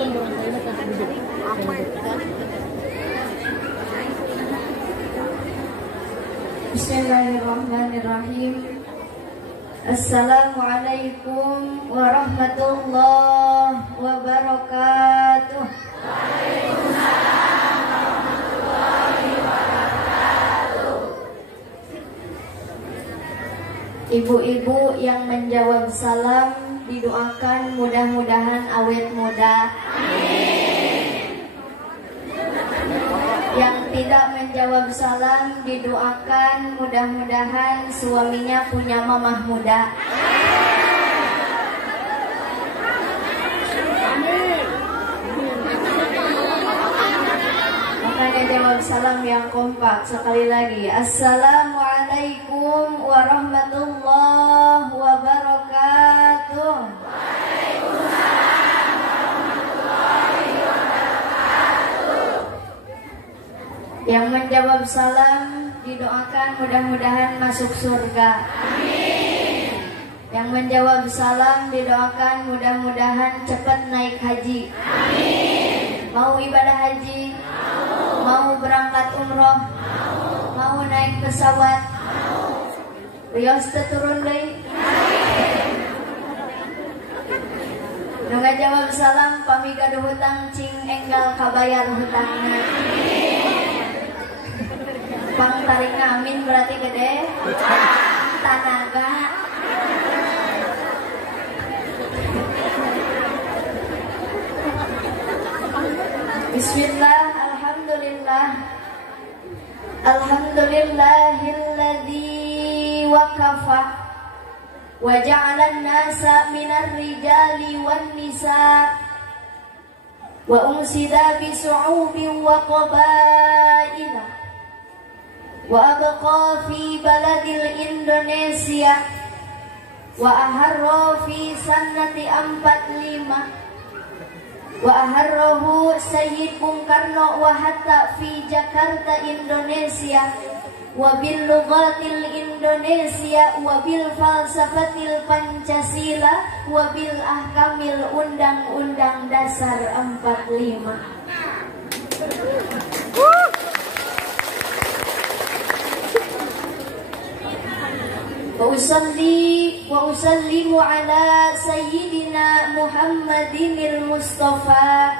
Bismillahirrahmanirrahim. Assalamualaikum warahmatullahi wabarakatuh. Waalaikumsalam warahmatullahi wabarakatuh. Ibu-ibu yang menjawab salam didoakan mudah-mudahan awet muda. Amin. Yang tidak menjawab salam didoakan mudah-mudahan suaminya punya mamah muda. Amin. Makanya jawab salam yang kompak sekali lagi. Assalamualaikum warahmatullahi wabarakatuh. Yang menjawab salam didoakan mudah-mudahan masuk surga. Amin. Yang menjawab salam didoakan mudah-mudahan cepat naik haji. Amin. Mau ibadah haji? Mau berangkat umroh? Mau naik pesawat? Rios turun deh. Nggak jawab salam pami gaduh hutang cing enggal kabayar hutangna. Pang taringa amin berarti gede tanaga. Bismillah, alhamdulillah. Alhamdulillahilladzi waqafa wa ja'alan nasa minar rijali wan nisa wa umsida bi su'ubin wa qabaila wa abqa fi baladil Indonesia wa aharra fi sanati 45 wa aharrahu Sayyid Bung Karno wa hatta fi Jakarta Indonesia wa bil lughatil Indonesia wa bil falsafatil Pancasila wa bil ahkamil Undang-Undang Dasar 45. Wa usallimu ala sayyidina Muhammadinil Mustafa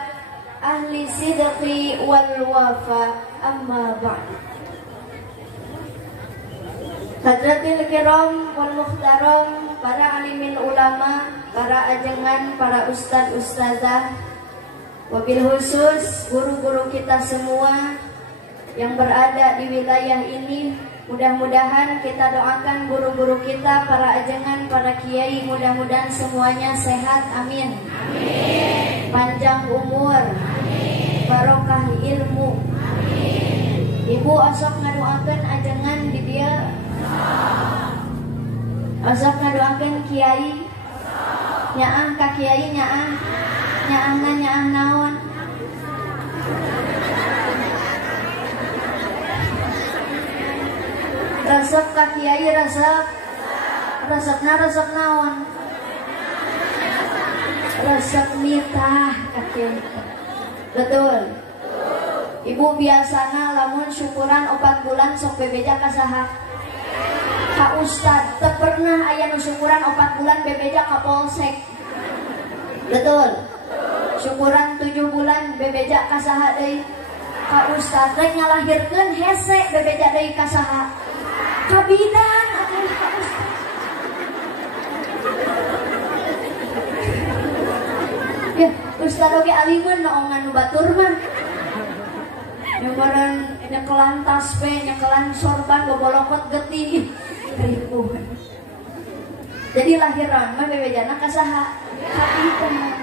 ahli sidqi wal wafa, amma ba'd. Hadratil kiram wal muhtaram, para alimin ulama, para ajengan, para ustad ustazah, wabil khusus guru-guru kita semua yang berada di wilayah ini. Mudah-mudahan kita doakan guru-guru kita, para ajengan, para kiai, mudah-mudahan semuanya sehat, amin. Amin. Panjang umur, amin. Barokah ilmu, amin. Ibu asok ngadoakeun ajengan di dia, asok ngadoakeun kiai, nyaah ka kiai, nyaah naon. Resep ka kiai, resepna resep naon? Resep nitah ka kiai. Betul. Ibu biasana lamun syukuran 4 bulan sok bebeja ka saha? Ka ustad. Teu pernah aya nu syukuran 4 bulan bebeja ka polsek. Betul. Syukuran 7 bulan bebeja ka saha deui? Ka ustad. Rek ngalahirkeun hese bebeja deui ka saha? Kabidan atau ya ustad oge alimun naongan nu batur mah nyobaran nyekelan tasbih, nyekelan sorban, bobolokot getih ripuh. Jadi lahiran mah bebejana ka saha? Kabidan.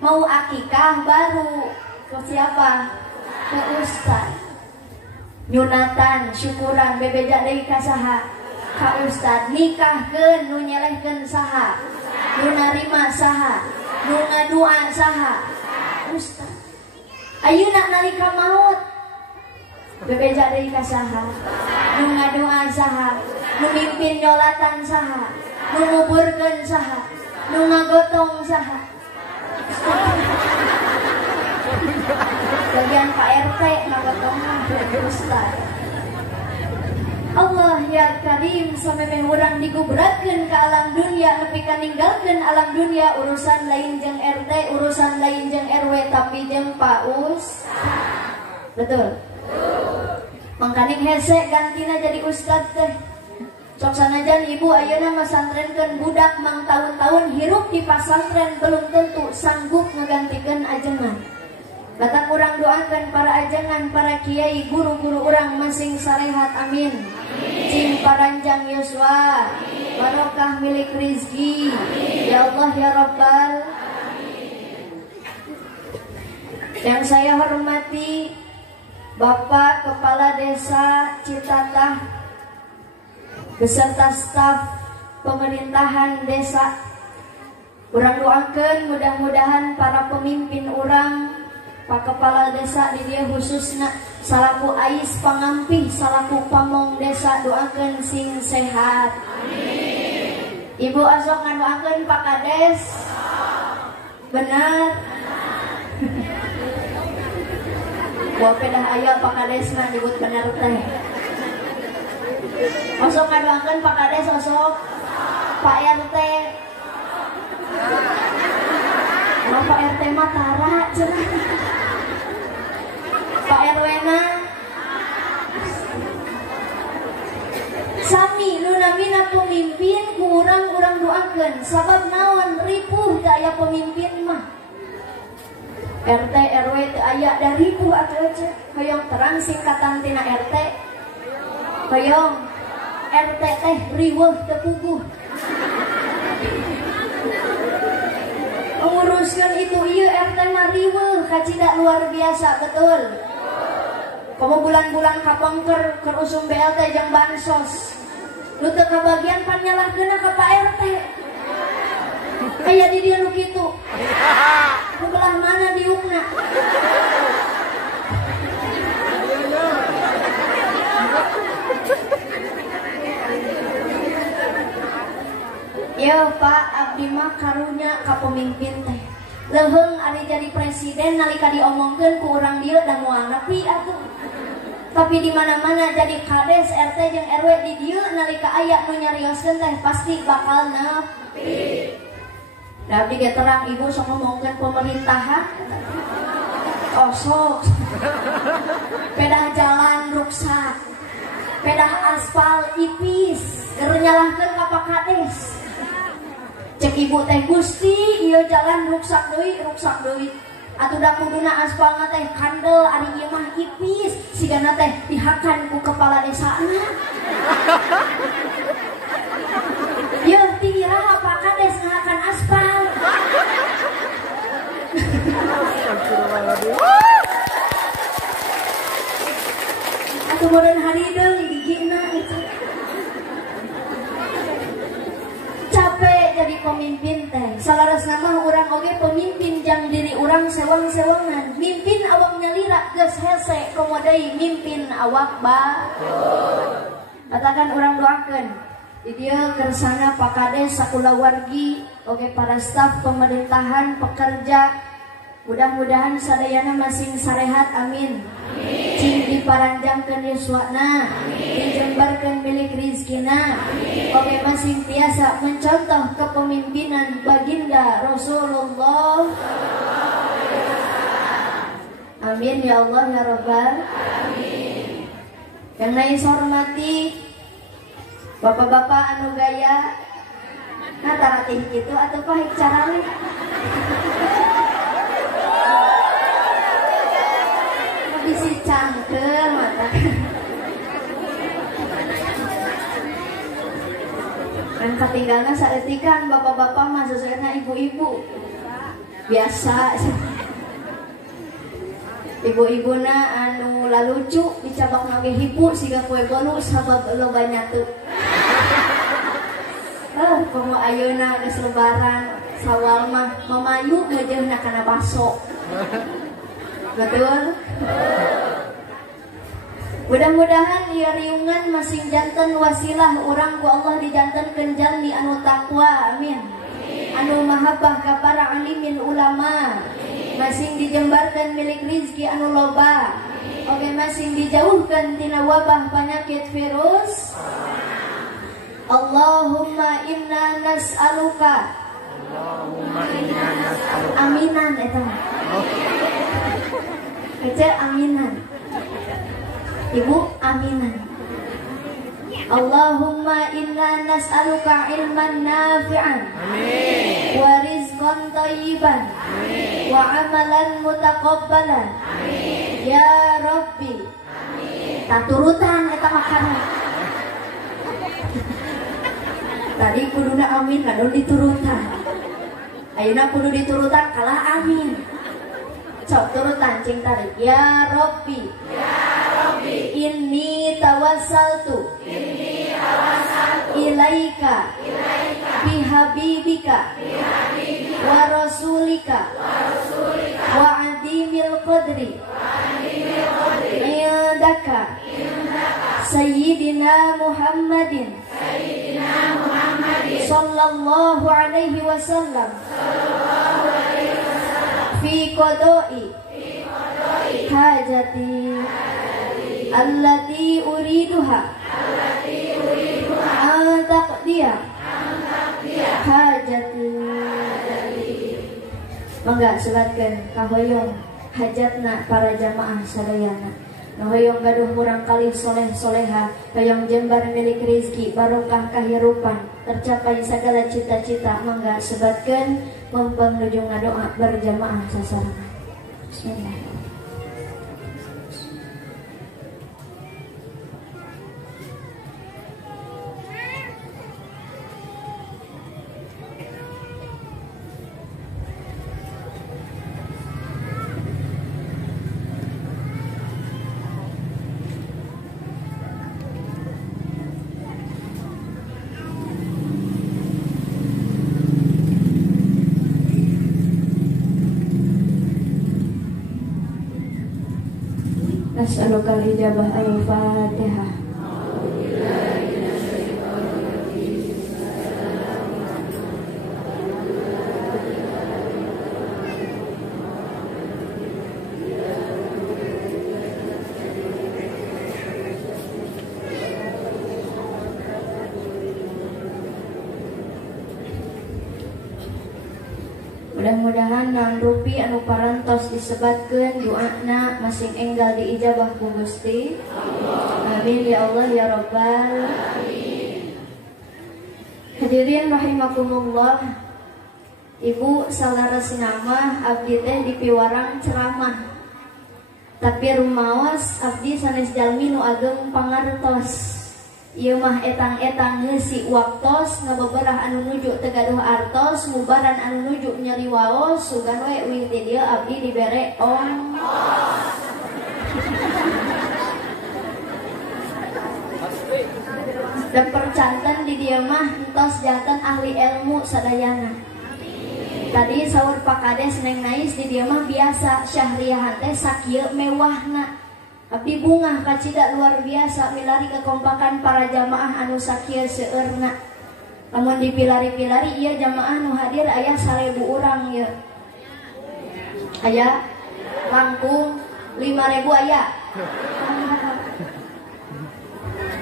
Mau akikah baru ke siapa? Ke ustad. Nyunatan, syukuran, bebeja deui ka saha? Ka ustad. Nikahkeun nu nyelehkeun saha? Nu narima saha? Nu ngadua saha? Ustad. Ayeuna nalika maut bebeja deui ka saha? Nu ngadua saha? Nu mimpin nyolatan saha? Nu nguburkeun saha? Nu ngagotong saha? bagian Pak RT nabotongna Ustaz. Allah ya Karim samemeh urang digubratkeun ka alam dunia nepi ka ninggalkeun alam dunia urusan lain jeung RT, urusan lain jeung RW tapi jeung Pak Betul. Mangkaning hese gantina jadi ustad teh. Sok sanajan ibu ayeuna masantrenkeun budak mang tahun-tahun hirup di pasantren belum tentu sanggup ngagantikeun ajengan. Datang urang doakeun para ajengan, para kiai, guru-guru urang masing sarehat amin. Cing paranjang Yuswa, barokah milik rizki. Ya Allah ya Rabbal. Yang saya hormati Bapak Kepala Desa Citatah beserta staf pemerintahan desa. Urang doakeun mudah-mudahan para pemimpin urang, Pak Kepala Desa di dia khususna salaku ais pangampih, salaku pamong desa doakeun sing sehat. Amin. Ibu asok ngadoakeun Pak Kades. Benar. Bope dah aya Pak Kades mah nyebut bener teh. Osok ngadoakeun Pak Kades, osok Pak RT. Pak RT mah tara cenah. Pak RW na sami nu namina pemimpin ku urang-urang doakeun sabab naon ripuh teu aya pemimpin mah. RT RW teu aya da ripuh atuh aja. Hoyong terang singkatan tina RT. Hoyong RT teh riweuh teu puguh. Menguruskan itu iya RT mah riweuh kacida luar biasa betul. Kamu bulan-bulan kapongker kerusum BLT jeung bansos. Lu teu kabagian pan nyalahkeun ka Pak RT. Aya di dieu nu kitu. Nu belah mana diukna? Ya Pak, abdi mah karunya ka pemimpin teh. Leuheung ari jadi presiden nalika diomongkeun ku urang dieu da moal nepi atuh. Tapi di mana-mana jadi kades RT jeung RW di dieu nalika aya nu nyarioskeun teh pasti bakal nepi. Da abdi ge terang ibu sok ngomongkeun pemerintahan. Oh sok. Pedah jalan ruksak. Pedah aspal ipis, keur nyalahkeun ka Pak Kades. Cek ibu teh Gusti, ieu jalan ruksak deui. Atuh da kuduna aspalna teh kandel ari ieu mah ipis, sigana teh dihakan ku kepala desana. Ieu tiraha Pak Kades ngahakan aspal. Atuh meureun harideung digina itu. Capek jadi pemimpin teh. Salaresna mah urang oge pemimpin jang diri urang sewang-sewangan. Mimpin awak nyalira geus hese komo deui mimpin awak katakan urang doakeun. Di dieu kersana Pak Kades sakulawargi oge para staf pemerintahan pekerja. Mudah-mudahan sadayana masing sarehat amin. Cing diparanjangkeun yuswana, dijembarkeun milik rizkina. Oge masing tiasa mencontoh kepemimpinan baginda Rasulullah. Amin ya Allah ya Rabbal. Amin. Yang lain hormati bapak-bapak anu gaya ngataratih gitu atau pahit carane. Bisi cangkel mata. Kan ketinggalan saeutikan bapak-bapak mah sesuainya ibu-ibu. Biasa. Ibu-ibuna anu lalucu dicabak nage hipu siga kue bolu sabab loba nyatu. Komo ayeuna geus lebaran Sawal mah mamayu ngeujeunna kana baso. Betul? Mudah-mudahan ieu riungan masing janten wasilah urang ku Allah dijantenkeun jalmi anu takwa amin. Anu mahabbah ka para alimin ulama. Masing dijembarkan milik rizki anu loba. Oke, masing dijauhkan tina wabah penyakit virus. Allahumma inna nas'aluka. Aminan eta. Kece aminan. Ibu aminan. Allahumma inna nas'aluka ilman nafi'an. Amin. Wa rizqan thayyiban. Amin. Wa amalan mutaqabbalan. Amin. Ya Rabbi. Amin. Taturutan eta makanan. Tadi kuduna amin kadon diturutan. Ayeuna kudu diturutan kalah amin. Sok turutan cing tarik. Ya Rabbi. Ya Rabbi. Inni tawassaltu. Inni tawassaltu. Ilaika. Ilaika. Bihabibika. Bihabibika. Wa rasulika. Wa rasulika. Wa adimil qadri. Wa adimil qadri. Indaka. Indaka. Sayyidina Muhammadin. Sayyidina Muhammadin. Sallallahu alaihi wasallam. Sallallahu alaihi wasallam. Fi qada'i hajati allati uriduha an taqdiya hajati. Mangga sebatkeun kahoyong hajatna para jamaah sadayana. Hoyong gaduh murang kali soleh soleha, hoyong jembar milik rizki, barokah kahirupan, tercapai segala cita-cita. Mangga sebatkeun mumpung nuju ngadoa berjamaah sasarangan. Bismillah. Nas'alukal ijabah al-Fatihah. Mudah-mudahan naon rupi anu parantos disebatkeun doana masing enggal diijabah ku Gusti. Amin ya Allah ya Rabbal alamin. Hadirin rahimakumullah. Ibu salaresna mah abdi teh dipiwarang ceramah. Tapi rumaos abdi sanes jalmi nu ageng pangartos. Ieu mah etang-etang ngeusi waktos ngabeberah anu nuju teu gaduh artos, mubaran anu nuju nyeri waos, sugan we uing ti dieu abdi dibere ongkos. Dan percanten di dieu mah entos janten ahli ilmu sadayana. Tadi saur Pak Kades Neng Nais di dieu mah biasa syahriahan teh sakieu mewahna. Abdi bunga kacida luar biasa milari kekompakan para jamaah anu sakieu seueurna. Lamun dipilari-pilari ieu jamaah nu hadir aya 1000 urang ieu. Aya langkung 5.000 aya.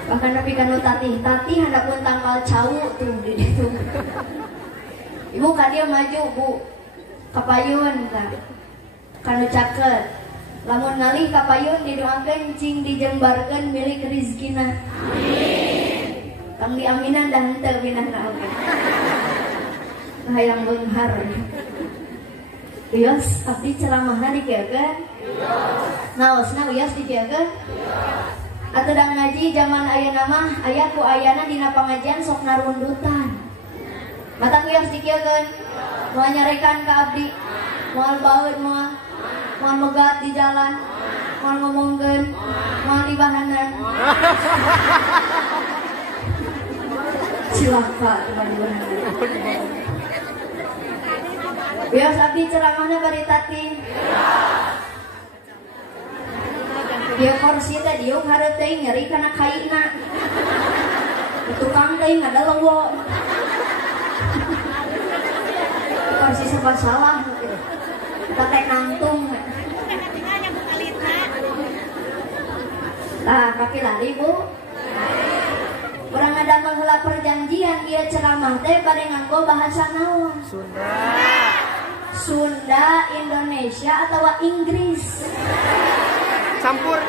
Bahkan nepi ka nu tatih handapun tangkal cau tuh di ditu. Ibu ka dieu maju Bu. Kapayun ka. Kanu caket. Lamun ngalih kapayun didoakeun cing dijembarkeun milik rizkina. Amin. Kang diaminan dah henteu binahna oge. Hayang beunghar. Wios abdi ceramahna dikeun. Naosna wios dikeun. Atuh da ngaji zaman ayeuna mah aya ku ayana dina pangajian sok narundutan. Mata wios dikeun. Moal nyarekan ka abdi. Moal baeud moal megat di jalan, mau ngomongkeun, mau di bahanan. Cilaka di bahanan. Biasa abdi ceramahna bari tati. Dia kursi teh diuk hareup teh nyeri kana kaina. Tukang teh ngadalewo. Kursi serba salah. pakai nangtung. Nah, kaki lari bu. Kurang ada menghela perjanjian dia ceramah teh pada nganggo bahasa naon? Sunda, Indonesia atau Inggris? Campur.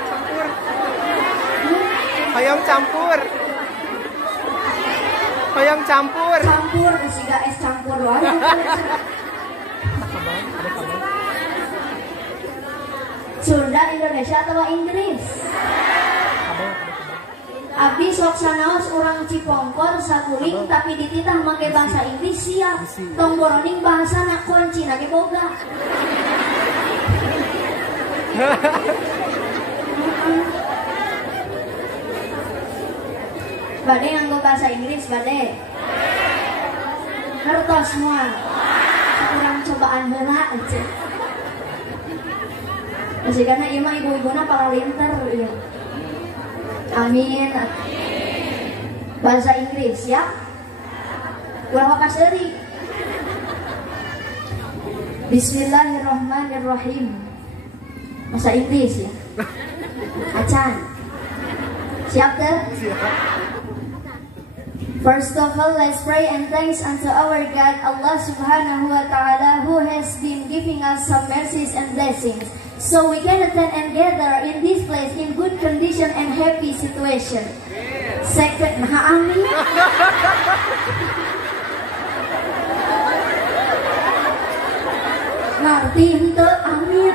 Hayang campur. Campur, siga es campur wae. Sunda, Indonesia atau Inggris? Abdi sok sanaos urang Cipongkor saguling tapi dititah make bahasa Inggris siap. Tong boroning bahasana kunci lagi boga. Bade nganggo bahasa Inggris bade. Hartos moal. Kurang cobaan heula aja. Masih karena ieu mah ibu-ibuna para linter ieu. Amin. Bahasa Inggris ya. Ulah kaseri. Bismillahirrahmanirrahim. Bahasa Inggris ya. Acan. Siap deh? First of all, let's pray and thanks unto our God, Allah Subhanahu wa Ta'ala, who has been giving us some mercies and blessings, so we can attend and gather in this place in good condition and happy situation. Second, amin. Ngerti henteu amin.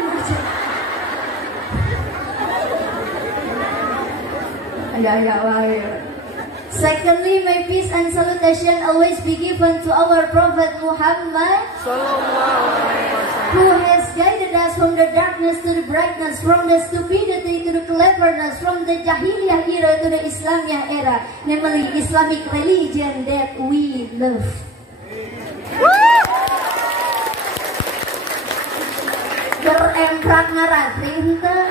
Ya. Secondly, may peace and salutation always be given to our Prophet Muhammad, who has guided us from the darkness to the brightness, from the stupidity to the cleverness, from the Jahiliyah era to the Islamic era, namely Islamic religion that we love. Beremprak ngarating teh.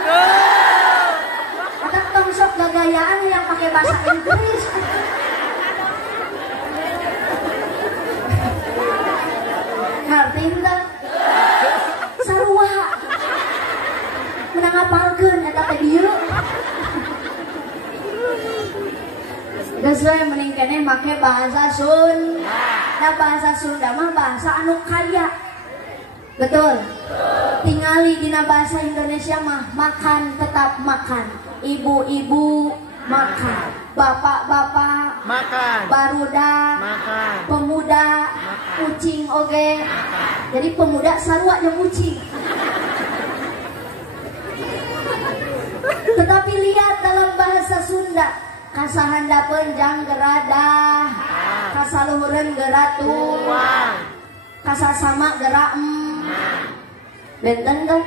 Ada tong sok gagayaan yang pakai bahasa Inggris. Ngerti teh? Sarua. Menang ngapalkeun eta teh dieu. Geus we mending keneh make bahasa Sunda. Nah, bahasa Sunda mah bahasa anu kaya. Betul. Tingali dina bahasa Indonesia mah makan tetap makan. Ibu-ibu makan, bapak-bapak makan, barudak makan, pemuda makan, kucing oge makan. Jadi pemuda sarua jeung kucing. Tetapi lihat dalam bahasa Sunda, kasahandapeun jang geradah, kasaluhureun geura tuang, kasasama geura benten kan?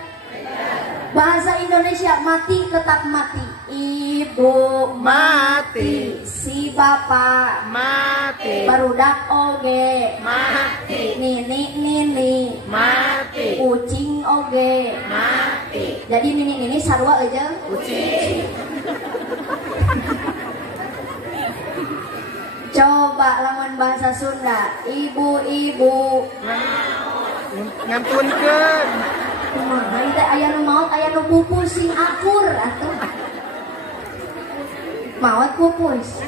Bahasa Indonesia mati tetap mati. Ibu mati, si bapak mati, barudak oge mati, nini mati, kucing oge mati. Jadi nini sarua aja kucing. Coba lamun bahasa Sunda, ibu-ibu ngantunkeun. Kumaha teh aya nu maot aya nu pupus sing akur atuh. Maot pupus.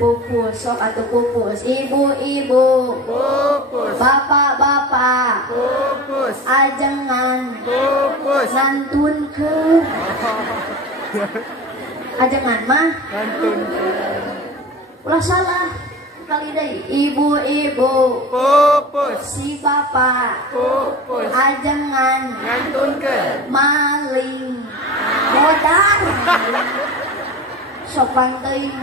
Pupus sok atuh pupus. Ibu-ibu pupus. Bapak-bapak pupus. Ajengan pupus. Ngantunkeun. Ajengan mah ngantunkeun. Ulah salah. Kali deui ibu-ibu pupus, si bapak pupus, ajengan ngantunkeun, maling modal sopan teuing.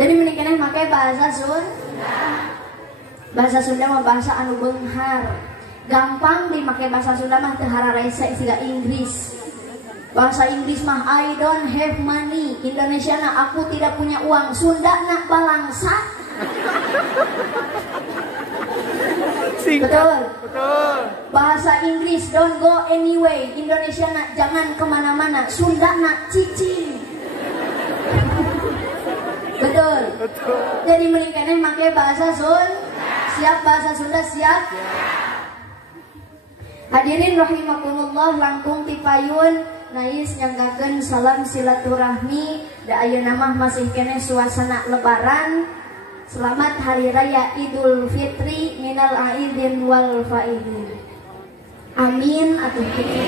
Jadi mending keneh make bahasa Sunda. Bahasa Sunda mah bahasa anu beunghar, gampang dimake bahasa Sunda mah teu hararese siga Inggris. Bahasa Inggris mah I don't have money. Indonesia na aku tidak punya uang. Sunda na balangsa. Betul. Bahasa Inggris don't go anyway. Indonesia na jangan kemana-mana. Sunda na cicing. Betul. Jadi mending keneh make bahasa Sunda. Siap bahasa Sunda siap? Hadirin rahimakumullah, langkung tipayun nais nyanggakeun salam silaturahmi da ayeuna mah masih kene suasana lebaran. Selamat hari raya Idul Fitri minal aidin wal faidin. Amin atuh kitu.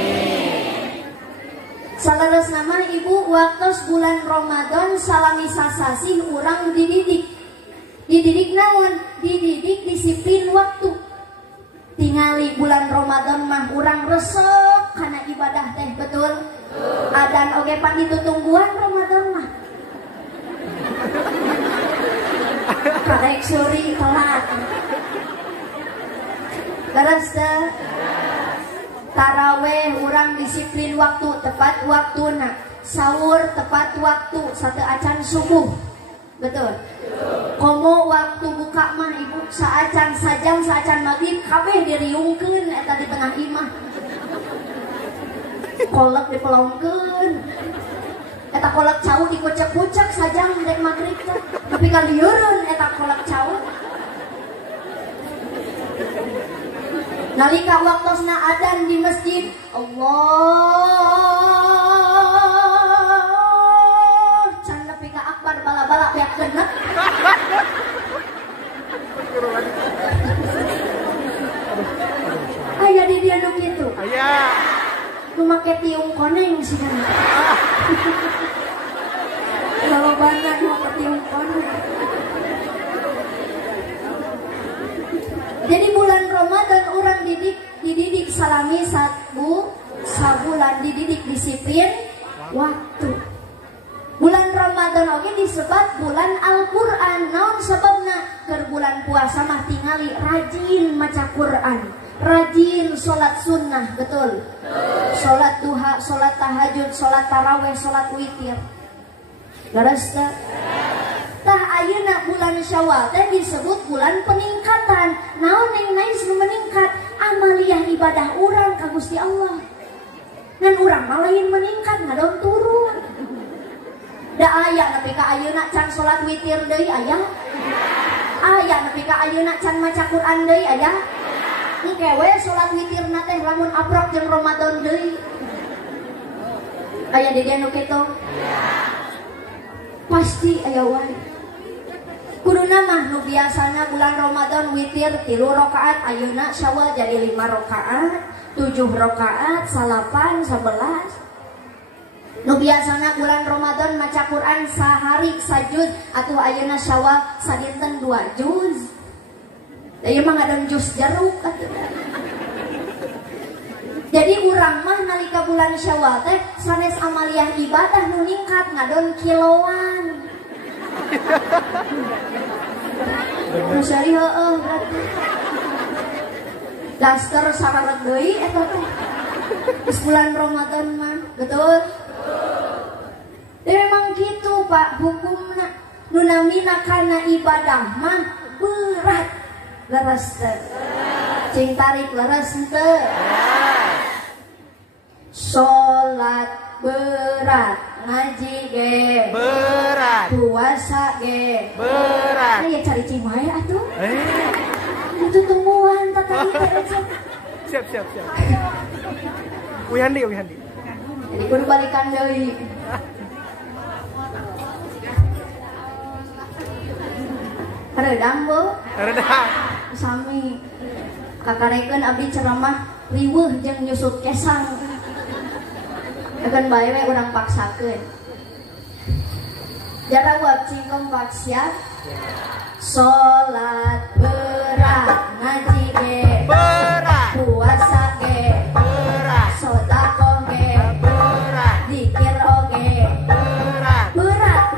Salaras nama ibu waktos bulan Ramadan salami sasasih urang dididik. Dididik naon? Dididik disiplin waktu. Tingali bulan Ramadan mah urang resep karena ibadah teh betul. Adan oge pan ditutungguan Ramadan mah. Karek suri telat. Terus taraweh urang disiplin waktu tepat waktuna. Sahur tepat waktu satu acan subuh. Betul. Komo waktu buka mah ibu saacan sajam saacan maghrib kabeh diriungkeun eta di tengah imah. Kolak dipelongkeun. Eta kolak cau dikucek-kucek sajam dek maghrib teh. Tapi kan lieureun eta kolak cau. Nalika waktosna adzan di masjid, Allah can nepi ka akbar bala-bala beak genep. Aya di dia nu kitu. Aya. Nu make tiung koneng cenah. Kalau banget nu make tiung koneng. Jadi bulan Ramadan orang dididik salami sabulan dididik disiplin waktu. Bulan Ramadan oke disebut bulan Al-Qur'an. Naon sebabna? Keur bulan puasa mah tingali rajin maca Quran, rajin sholat sunnah, betul. Sholat duha, sholat tahajud, sholat taraweh, sholat witir. Leres teh? Tah ayeuna bulan Syawal teh disebut bulan peningkatan. Naon yang nais nu meningkat? Amaliyah ibadah urang ka Gusti Allah. Ngan urang mah lain meningkat, ngadon turun. Da aya nepi ka ayeuna can salat witir deui aya? Aya nepi ka ayeuna can maca Quran deui aya? Engke we salat witirna teh lamun aprok jeung Ramadan deui. Aya di dieu nu kitu? Pasti aya wae. Kuduna mah nu biasana bulan Ramadan witir 3 rakaat, ayeuna Syawal jadi 5 rakaat, 7 rakaat, 8, 11. Nu biasana bulan Ramadan maca Quran sahari sajuz atuh ayeuna Syawal sadinten 2 juz. Ieu mah ngadon juz jeruk atuh. Jadi urang mah nalika bulan Syawal teh sanes amaliyah ibadah nu ningkat ngadon kiloan. Masari heueuh berarti. Daster sararet deui eta teh. Di bulan Ramadan mah, betul? Memang gitu Pak hukumna. Nu namina kana ibadah mah berat. Leres teh. Cing tarik leres teu. Salat berat, ngaji ge berat, puasa ge berat. Aya cari cimae atuh. Itu tungguan tadi teh. Siap. Wihandi. Jadi kudu balikan deui. Hareudang Bu. Hareudang. Sami. Kakarekeun abdi ceramah riweuh jeung nyusut kesang. Akan bae we urang paksakeun. Jarawab cingkong pak siap. Salat berat, ngaji ge berat, puasa ge berat, sedekah ge berat, zikir oge berat.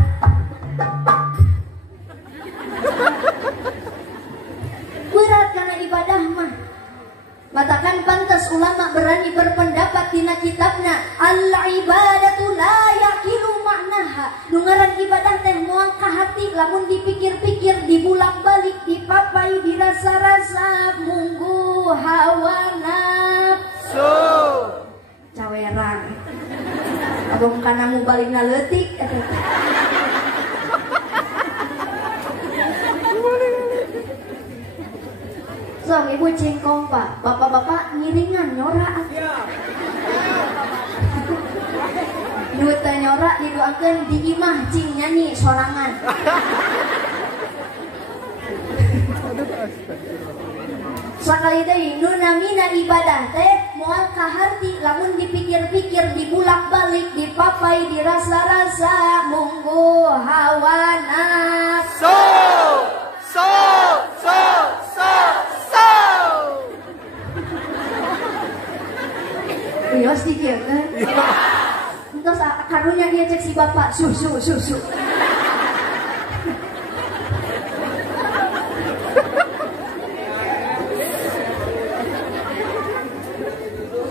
Berat karena ibadah mah. Matakan pantas ulama berani berpendapat dina kitabna al-ibadatu la yaqilu ma'naha. Nu ngaran ibadah teh moal ka hati lamun dipikir-pikir, dibulak-balik, dipapai, dirasa-rasa munggu hawa nafsu. Cawerang. Abang kana mu balik leutik eta. Sok ibu cingkong pak, bapak-bapak ngiringan nyorak. Duit nyorak didoakan di imah cing nyanyi sorangan. Sakali deui nu namina ibadah teh moal kaharti lamun dipikir-pikir dibulak-balik dipapai dirasa-rasa munggu hawana So. Wios dikirkeun. Terus karunya dia cek si bapak susu.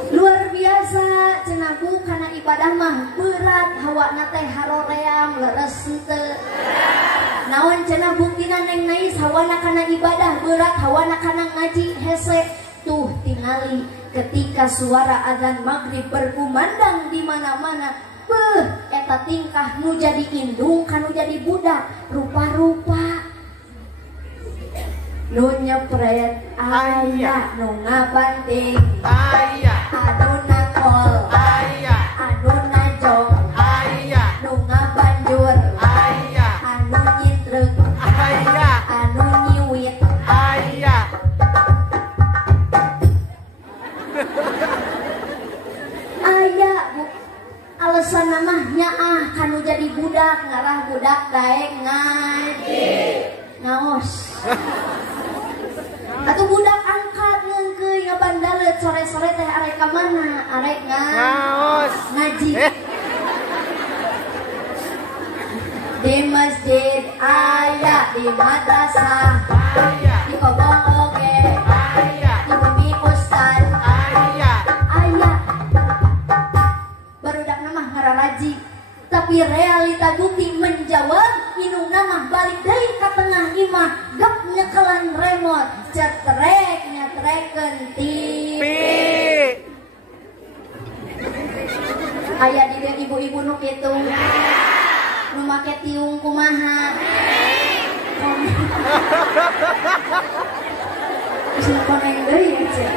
Luar biasa cenaku karena ibadah mah berat hawa nate haroream leres henteu. Naon cenah buktina neng nais hawana kana ibadah berat hawana kana ngaji hese tuh tingali ketika suara azan maghrib berkumandang di mana-mana. Eta tingkah nu jadi indung kanu jadi budak rupa-rupa nu nyepret aya nu ngabanting Aya. aduna kol Aya. aduna jong Aya. nu ngabanjur Aya. anu nyitrek Aya. anu nyiwit Aya. aya bu alasan namanya kanu jadi budak ngarah budak daek ngaji ngaos atuh budak angkat ngeungkeuy ngabandaleut sore-sore teh arek ka mana arek Ngaos. ngaji di masjid aya di madrasah Aya. di kobong oge Aya. di bumi ustad Aya. aya barudak namah ngararaji tapi realita bukti menjawab inung namah balik deui ka tengah imah gap nyekelan remote cetrek nyetrekeun TV Pi. aya di dieu ibu-ibu nu kitu nu make tiung kumaha bisa koneng deui ya cek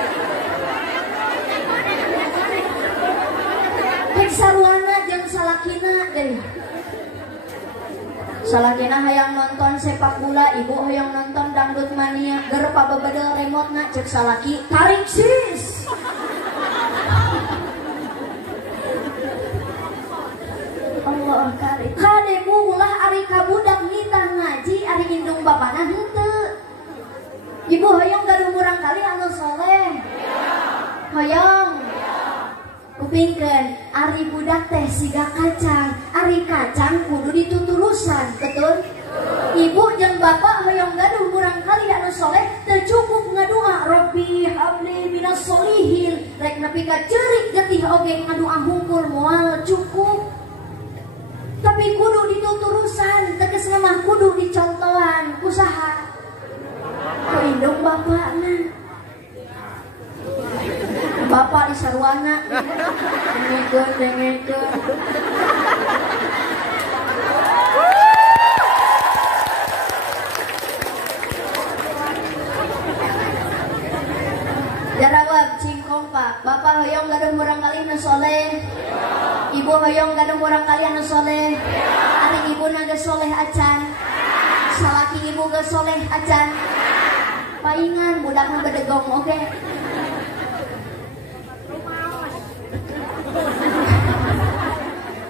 sarwana jeung salakina deui salakina hayang nonton sepak bola ibu hayang nonton dangdut mania geur pabebedel remote na cek salaki tarik sis Allah kari kademu ulah ari kabudak nitah ngaji ari indung bapana henteu ibu hoyong gaduh murang kali anu soleh hoyong kupingkeun ari budak teh siga kacang ari kacang kudu dituturusan betul ibu jeung bapak hoyong gaduh murang kali anu soleh teu cukup ngadua Rabbi habli minas solihin rek nepi ka ceurik getih oge ngadua hungkul moal cukup tapi kudu dituturusan tegesna mah kudu dicontohan kusaha ku indung bapakna bapak di sarwana dengekeun jarawab cingkong pak bapak hoyong gaduh murang kali anu soleh ibu hoyong gaduh murang kali anu soleh ari ibu geus soleh acan salaki ibu geus soleh acan paingan budakna bedegong oge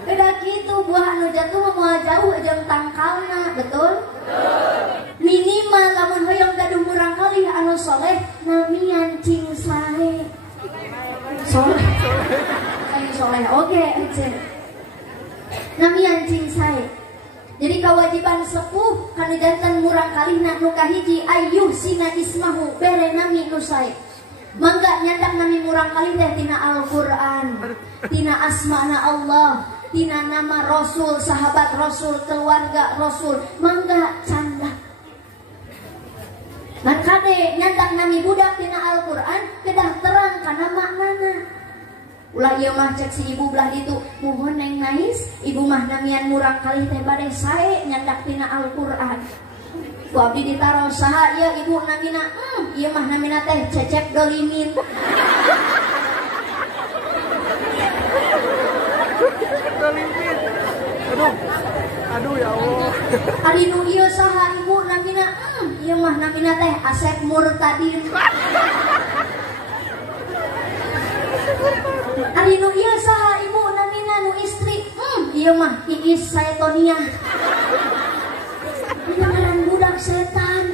udah gitu buah anu jatuh moal jauh jeung tangkalna betul minimal lamun hoyong gaduh murang kali anu soleh namian cing sae soleh ayo soleh oge ece namian cing sae jadi kewajiban sepuh kanu janten murang kalihna nu kahiji ayyuh sina ismahu bere nami nu sae mangga nyandak nami murang kali teh tina Al-Qur'an tina asmana Allah tina nama Rasul sahabat Rasul keluarga Rasul mangga canda ngan kade nyandak nami budak tina Al-Qur'an kedah terang kana maknana ulah ieu mah cek si ibu belah itu mohon neng nais ibu mah namian murang kali teh bade sae nyandak tina Al-Qur'an ku abdi ditaro saha ieu ibu namina ieu mah namina teh Cecep Dolimin. Aduh ya Allah. Ari nu ieu saha ibu namina ieu mah namina teh Asep Murtadin. Ari nu ieu saha ibu namina nu istri ieu mah Iis Saetonia. Ngaran budak setan.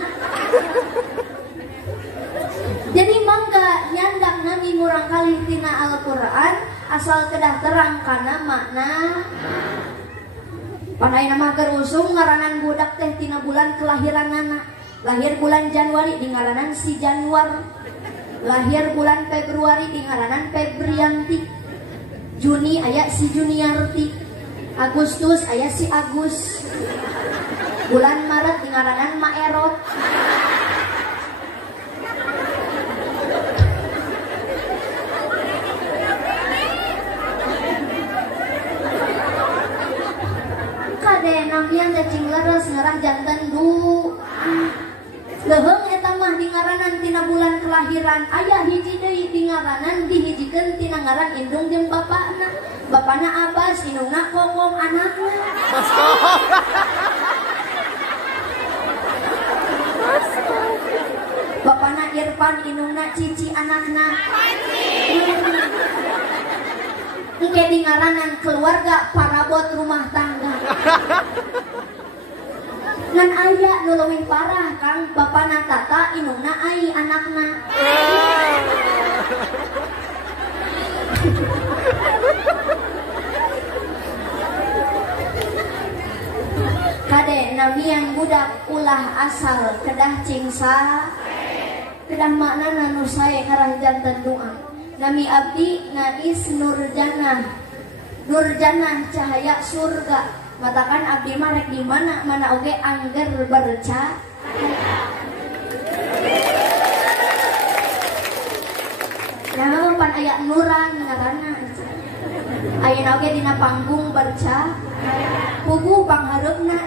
Jadi mangga nyandak nami murang kali tina Al-Qur'an asal kedah terang kana makna. Panai nama gerusung ngaranan budak teh tina bulan kelahiranana. Lahir bulan Januari di ngaranan si Januar. Lahir bulan Februari di ngaranan Febrianti. Juni aya si Juniarti. Agustus aya si Agus. Bulan Maret di ngaranan Maerot. Kade nampian cacing leres ngarah jantan du. Leheung eta mah di ngaranan tina bulan kelahiran. Aya hiji deui di ngaranan dihijikeun tina ngaran indung jeung bapana. Bapana Abbas, indungna Kokom anakna. Bapana Irfan, indungna Cici anakna. Engke di ngaranan keluarga parabot rumah tangga. Ngan aya nu leuwih parah Kang, bapana Tata, indungna Ai anakna. Kade nami yang budak ulah asal kedah cingsa kedah makna nu sae ngarah janten doa. Nami abdi Nais Nurjanah. Nurjanah cahaya surga. Matakan abdi mah rek di mana mana oge angger bercahaya. Nah, pan aya nuran ngaranna. Ayeuna oge dina panggung bercahaya. Pugu panghareupna.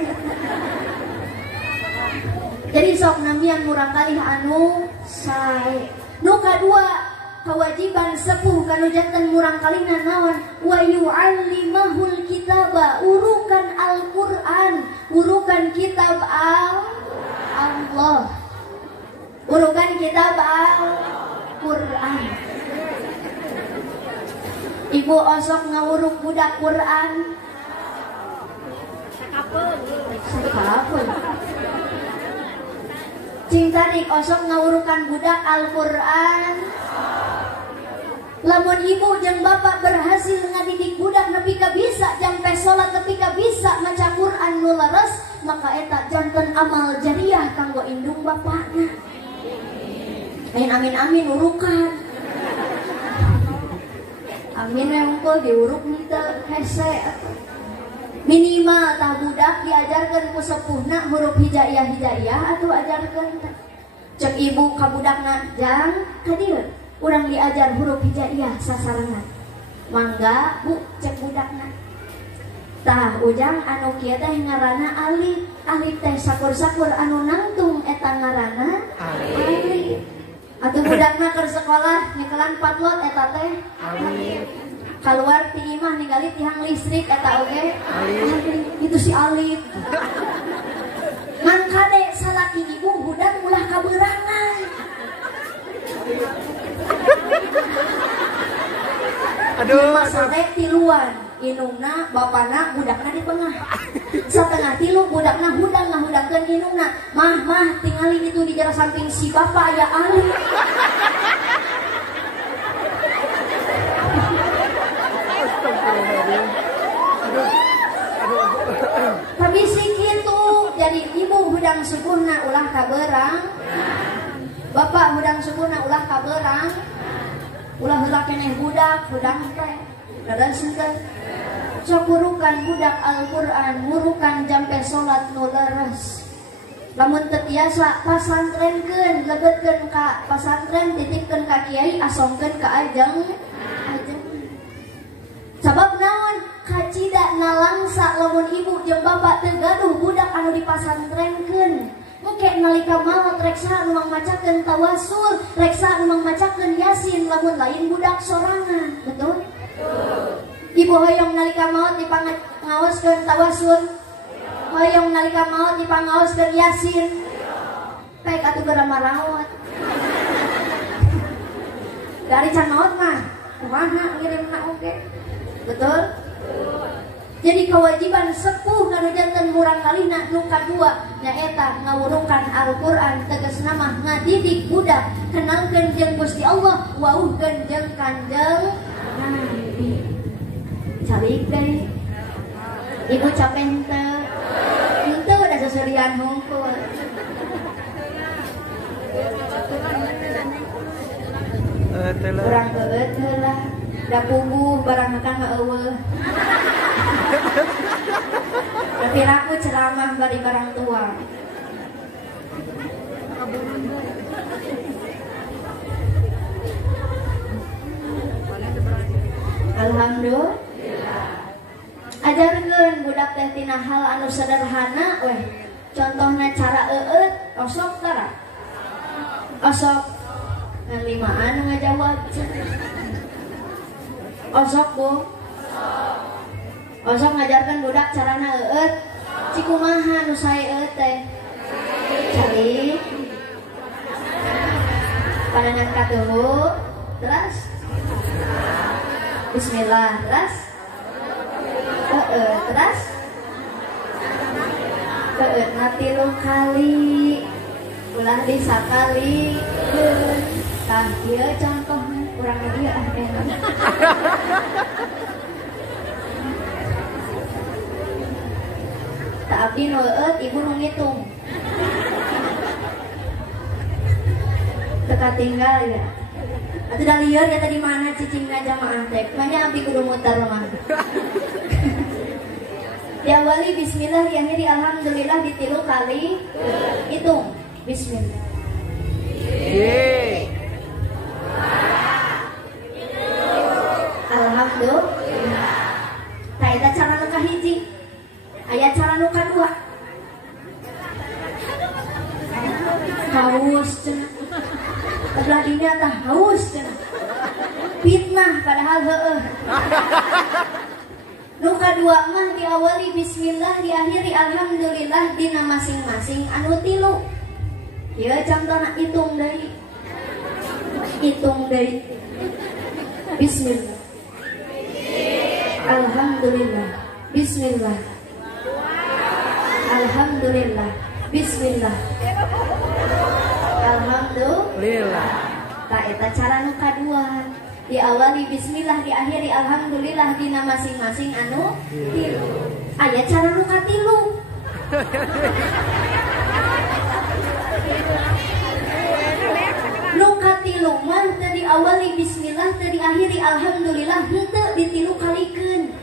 Jadi sok nami yang murang kali anu sae. Nu kadua kewajiban sepuh kanu janten murang kalina naon wa yu'allimahul kitaba urukan Al-Qur'an urukan kitab Allah urukan kitab Al-Qur'an. Ibu osok ngawuruk budak Qur'an sakapeun cing tarik osok ngawurukan budak Al-Qur'an. Lamun ibu jeung bapak berhasil ngadidik budak nepi ka bisa jampe salat nepi ka bisa maca Quran nu leres, maka eta janten amal jariah kanggo indung bapakna. Amin amin amin urukan. Amin engko diuruk teu hese. Minimal tah budak diajarkeun ku sepuhna huruf hijaiyah atuh ajarkeun. Cek ibu ka budakna, "Jang, ka dieu urang diajar huruf hijaiyah sasarangan." "Mangga, Bu," cek budakna. Tah ujang anu kieu teh ngaranna alif. Alif teh sakur-sakur anu nangtung eta ngaranna alif. Atuh budakna keur sekolah nyekelan patlot eta teh alif. Kaluar ti imah ningali tihang listrik eta oge alif. Itu si alif. Ngan kade salaki ibu budak ulah kabeurangan. Aduh, Masake tiluan, inungna bapana budakna di tengah. Satengah tilu budakna hudang ngahudangkeun inungna. Mah tingali itu di jarak samping si bapak aya alif. Tapi sih gitu, jadi ibu hudang subuhna ulah kaberang, bapak hudang subuhna ulah kaberang, ulah heula keneh budak hudang teh, dadan sinten. Sok murukan budak Al-Qur'an, murukan jampe salat nu leres. Lamun teu tiasa pasantrenkeun, lebetkeun ka pasantren, titipkeun ka kiai, asongkeun ka ajeng. Sabab naon? Kacida nalangsa lamun ibu jeung bapak teu gaduh budak anu dipasantrenkeun. Muke nalika maot reksa anu macakeun tawasul, reksa anu macakeun yasin lamun lain budak sorangan. Betul? Ibu hoyong nalika maot dipangaoskeun tawasul. Hoyong nalika maot dipangaoskeun yasin. Baik atuh geura marawat. Dari can maot mah kumaha ngirimna oge. Betul? Jadi kewajiban sepuh kanu janten murang kalina nu kadua nyaeta ngawurungkan Al-Qur'an tegasna mah ngadidik budak kenalkeun jeung Gusti Allah wauhkeun jeung Kanjeng Nabi. Calik deui. Ibu capek teu? Henteu da seserian hungkul. Urang beueut heula. Da puguh barang akang mah eueuh. Tapi aku ceramah bari barang tua. Alhamdulillah. Ajarkeun budak teh tina hal anu sederhana weh. Contohna cara eueut, osok tara. Osok ngan limaan ngajawab. Osok Bu. Osok ngajarkan budak carana eueut. Cikumaha nu sae eueut teh? Cari. Pandangan katuhu. Terus Bismillah. Terus terus eueut na 3 kali. Ulah disakali. Tah ieu contohna urang ieu enak. Tak abdi nu eueut ibu nu ngitung. Teka tinggal ya. Atuh da lieur ya tadi mana cicingna jamaah teh. Manya abdi kudu muter mah. Diawali bismillah, diakhiri alhamdulillah di 3 kali. Hitung. Bismillah. Alhamdulillah. Tah eta cara nu kahiji. Aya cara nu kadua. Haus cenah. Sebelah dinya tah haus cenah. Fitnah padahal heueuh. Nu kadua mah diawali bismillah, diakhiri alhamdulillah dina masing-masing anu 3. Ieu contohna hitung deui. Hitung deui. Bismillah. Alhamdulillah. Bismillah. Alhamdulillah. Bismillah. Alhamdulillah. Tah eta cara nu kadua. Diawali bismillah, diakhiri alhamdulillah dina masing-masing anu 3. Aya cara nu katilu. Nu katilu mah teu diawali bismillah, teu diakhiri alhamdulillah, henteu ditilu kalikeun.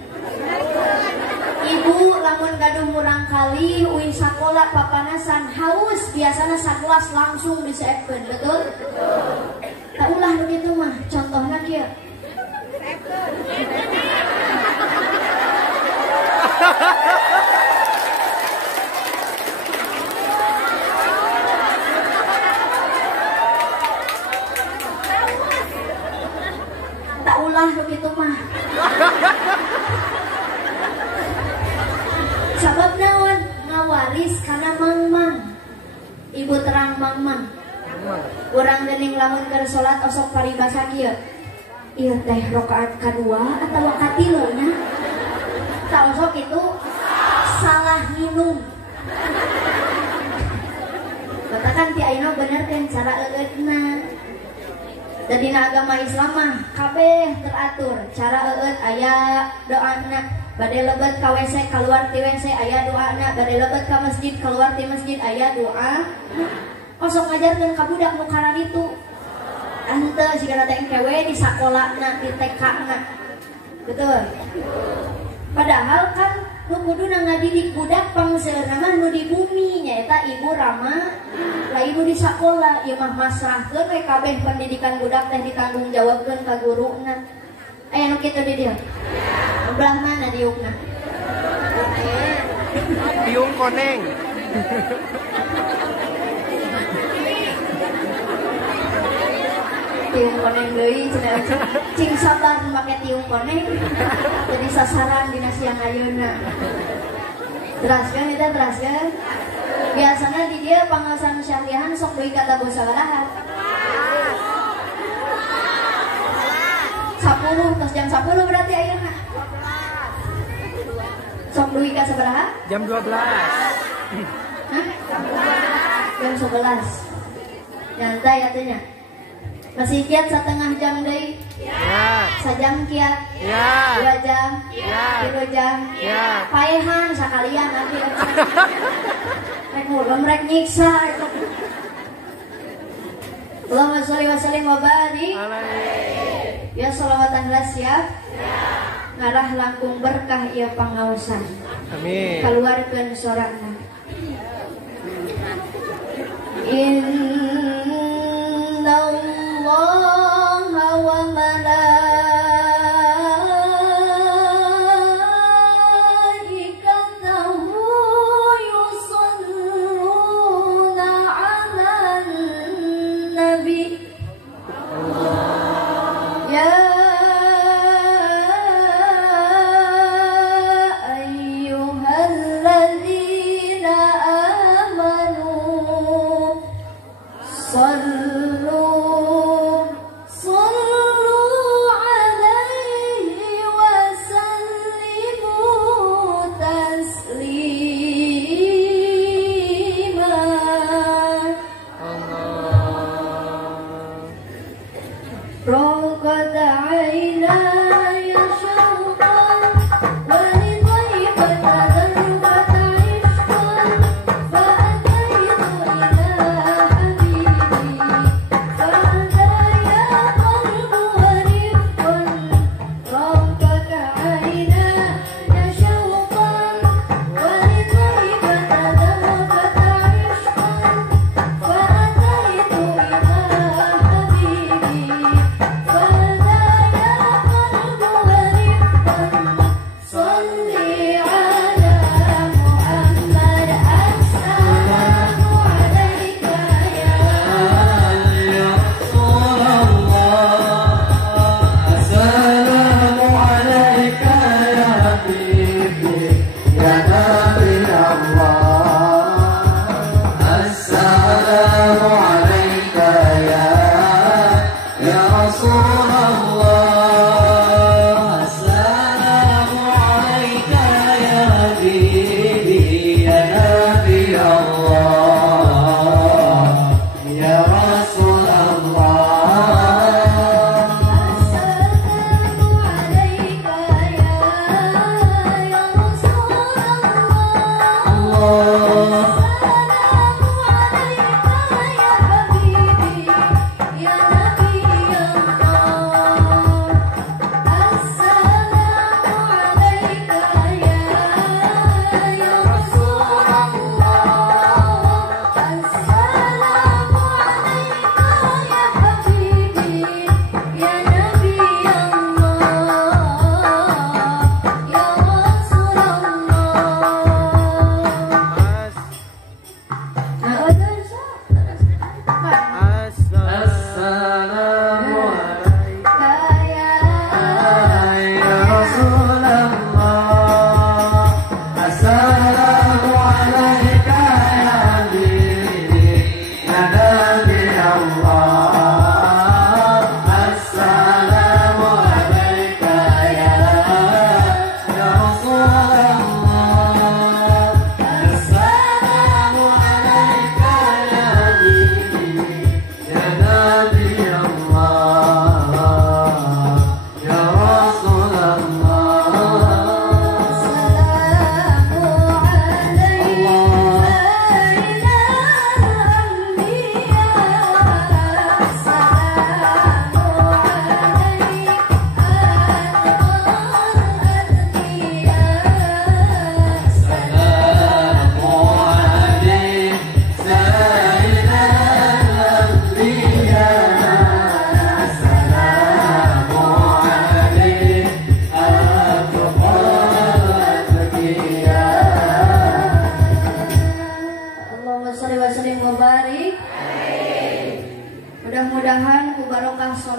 Ibu lamun gaduh murang kali uing sakola papanasan haus biasana sakelas langsung diseepkeun, betul? Tak ulah begitu mah, contohna kieu. Tak ulah begitu mah. Sabab naon? Ngawaris kana mangmang. Ibu terang mangmang. Urang geuning lamun keur salat osok paribasa kieu. Ieu teh rakaat kadua atawa katileuna? Ta osok itu salah nginum. Katakan ti ayeuna benerkeun cara eueutna. Da dina agama Islam mah kabeh teratur. Cara eueut aya doana. Bade lebet ka WC keluar ti WC aya doana, bade lebet ka masjid keluar ti masjid aya doa. Osok ngajarkeun ka budak nu kana ditu. Henteu sigana teh engkewe di sakolana, di TK-na. Betul. Padahal kan nu kuduna ngadidik budak pangseurna mah nu di bumi nyaeta ibu rama, lain nu di sakola. Ieu mah masrahkeun we kabeh pendidikan budak teh ditanggung jawabkeun ka guruna. Aya nu kitu di dieu. Belah mana diukna? Diung koneng. tiung koneng deui cenah cing sabar make tiung koneng jadi sasaran dina siang ayeuna. Teraskeun eta teraskeun. Biasana di dia pangasan syariahan sok deui kata bos sabaraha? 10 terus jam 10 berarti ayeuna. Sok deui ka sabaraha? Jam 12. Hah? Jam 11. Nyantai atunya. Masih kiat setengah jam deui. Ya. Sajam kiat. Ya. 2 jam. Ya. 3 jam. Ya. Paehan sakalian nanti. Rek mulem rek nyiksa. Allahumma sholli wa sallim wa barik. Ya sholawatan siap. Ngarah langkung berkah ieu pangaosan. Amin. Kaluarkeun sorana. Inna Allaha wa malaikatahu yusholluna 'alan nabi. Ya ayyuhalladzina amanu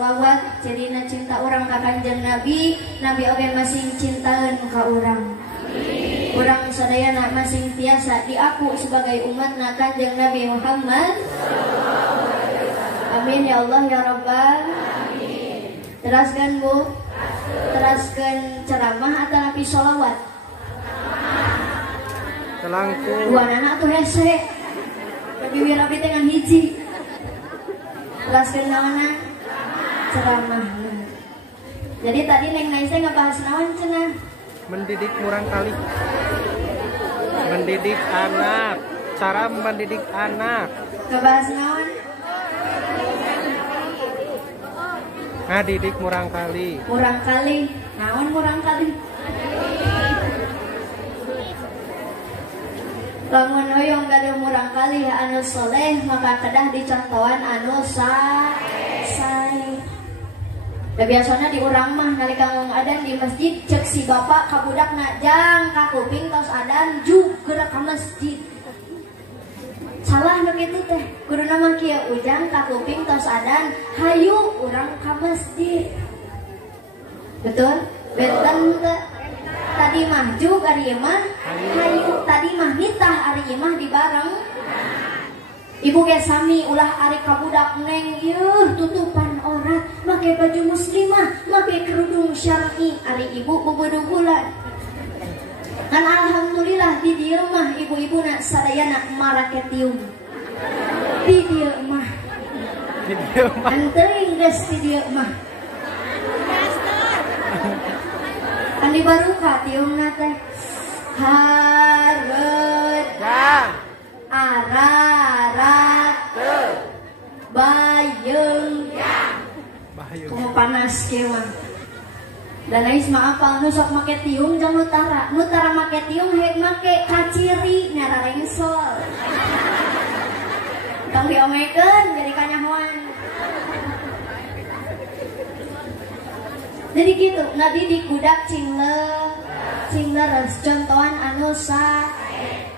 sholawat jadina cinta orang ka Kanjeng Nabi, Nabi oge masing cintaeun ka urang. Urang sadayana masing tiasa diaku sebagai umatna Kanjeng Nabi Muhammad. Amin ya Allah ya Rabbal. Teraskan Bu. Teraskan ceramah atau nabi sholawat. Telangkung. Dua anak tuh hese. Tapi wirabi dengan hiji. Teraskan nawana ceramah. Jadi tadi Neng Naisa ngebahas naon cenah? Mendidik murang kali. Mendidik anak. Cara mendidik anak. Ngebahas naon? Ngadidik murang kali. Murang kali. Naon murang kali? Lamun hoyong gaduh murang kali anu soleh maka kedah dicontohan anu sae. Da biasana di urang mah nalika ngong adan di masjid cek si bapak ka budakna jang ka kuping tos adan juk geura ka masjid. Salah nu kitu teh. Kuduna mah kieu ujang ka kuping tos adan hayu urang ka masjid. Betul? Benten teh. Tadi mah juk ari ieu mah hayu, tadi mah nitah ari ieu mah dibareng. Ibu ge sami ulah ari ka budak neng yeuh tutupan aurat, make baju muslimah, make kerudung syar'i, ari ibu bubudu bulan. Kan alhamdulillah di dieu mah ibu-ibuna sadayana maraketium. Di dieu mah. Di dieu mah. Anteuing geus di dieu mah. Kan di baruka tiumna teh hareut Ya. ararat bayeung Bahaya. kumaha panas kieu mah. Dan ais mah apal nu sok make tiung jeung nutara. Nutara make tiung heuk make kaciri nyara rengsol. Tong diomekeun jadi kanyahoan. Jadi gitu, ngadidik budak cingleres contohan anu sae.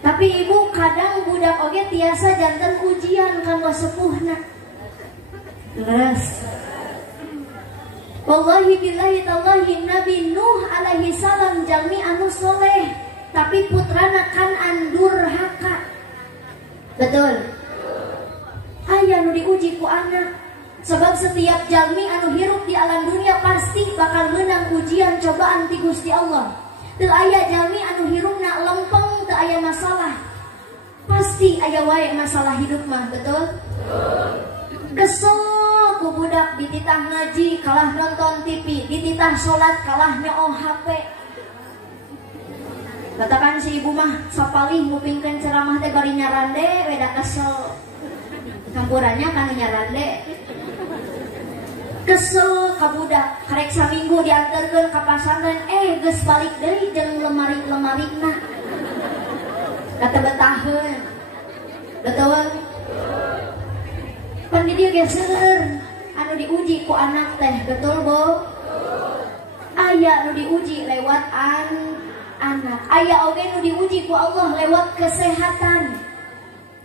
Tapi ibu kadang budak oge tiasa janten ujian kanggo sepuhna. Leres. Wallahi billahi tallahi Nabi Nuh alaihi salam jalmi anu soleh, tapi putrana Kan'an durhaka. Betul. Aya nu diuji ku anak. Sebab setiap jalmi anu hirup di alam dunia pasti bakal menang ujian cobaan ti Gusti Allah. Teu aya jalmi anu hirupna lempeng teu aya masalah. Pasti aya wae masalah hidup mah, betul? Kesel ku budak dititah ngaji kalah nonton TV, dititah salat kalah nyoo HP. Katakan si ibu mah sapalih ngupingkeun ceramah teh bari nyarande weda kesel. Campurannya kan nyarande. Kesel ka budak karek saminggu diantarkeun ka pasantren geus balik deui jeung lemari-lemarina. Kata betaheun. Betul? Pan di dieu ge seueur anu diuji ku anak teh, betul Bu? Aya nu diuji lewat anak. Aya oge nu diuji ku Allah lewat kesehatan.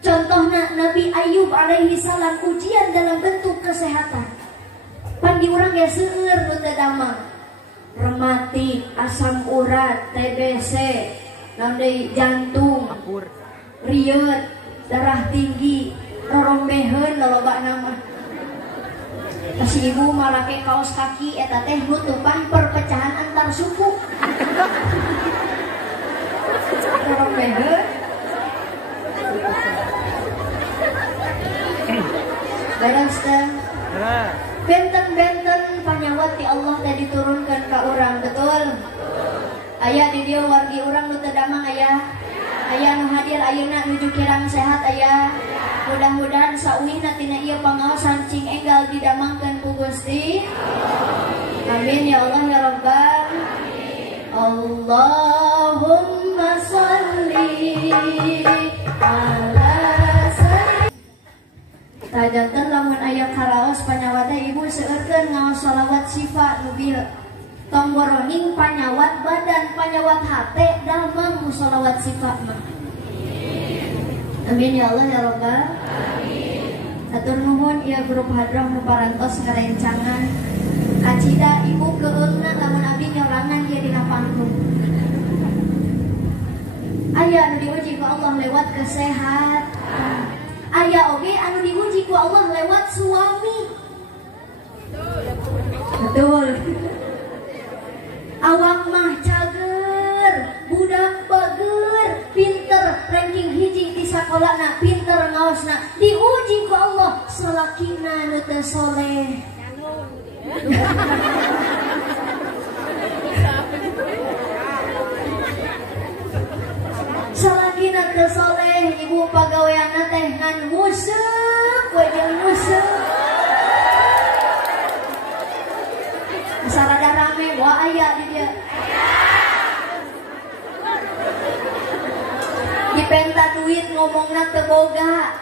Contohna Nabi Ayub alaihi salam ujian dalam bentuk kesehatan. Pan di urang ge seueur nu teu damang. Rematik, asam urat, TBC, naon deui jantung, rieut, darah tinggi, rorombeheun lolobana mah. Si ibu make kaos kaki eta teh nutupan perpecahan antar suku. Rorombeheun. Beres teh. Benten-benten panyawat ti Allah teh diturunkan ka urang, betul? Aya di dieu wargi urang nu teu damang aya. Aya nu hadir ayeuna nuju kirang sehat aya. Mudah-mudahan sauwihna tina ieu pangaosan cing enggal didamangkeun ku Gusti. Amin ya Allah ya Rabbal. Allahumma sholli ala tajanten lamun aya karaos panyawat ibu seueurkeun ngaos shalawat syifa nubil tonggoroning panyawat badan panyawat hate damang shalawat syifa mah. Amin ya Allah ya Rabbal. Atur nuhun ieu grup hadroh nu parantos ngarencangan kacida ibu keungna lamun abdi nyorangan dia dina panggung. Aya anu diuji ku Allah lewat kesehatan. Aya oge anu diuji ku Allah lewat suami. Betul. Awak mah cager, budak bager, pinter, ranking hiji di sakolana, pinter ngaosna, diuji ku Allah salakina nu teu soleh. Salakina teu soleh, ibu pagaweana teh ngan museup, wajeng museup. Sarada rame, wah aya di dia. Dipenta duit ngomongna teu boga.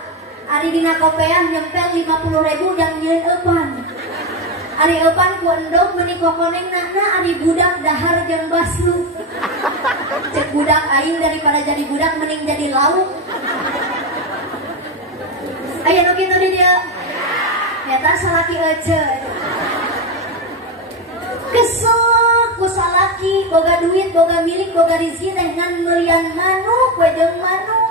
Ari dina kopean nyempel 50.000 yang nyieun eupan. Ari eupan ku endog meuni kokonengna, ari budak dahar jeung baslu. Cek budak aing daripada jadi budak mending jadi lauk. Aya nu kitu di dia. Nyata salaki ece. Kesel ku salaki boga duit, boga milik, boga rezeki teh ngan meulieun manuk we jeung manuk.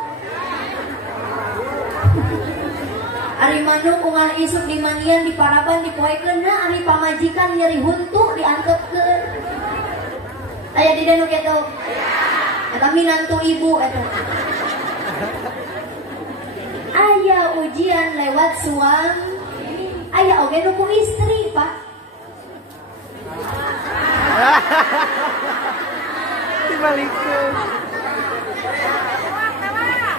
Ari manuk ungah isuk di mandian di paraban dipoekeun na ari pamajikan nyeri huntu diantepkeun. Aya di denu kitu. Eta minantu ibu eta. Aya ujian lewat suami. Aya oge nu ku istri, Pak. Dibalikin.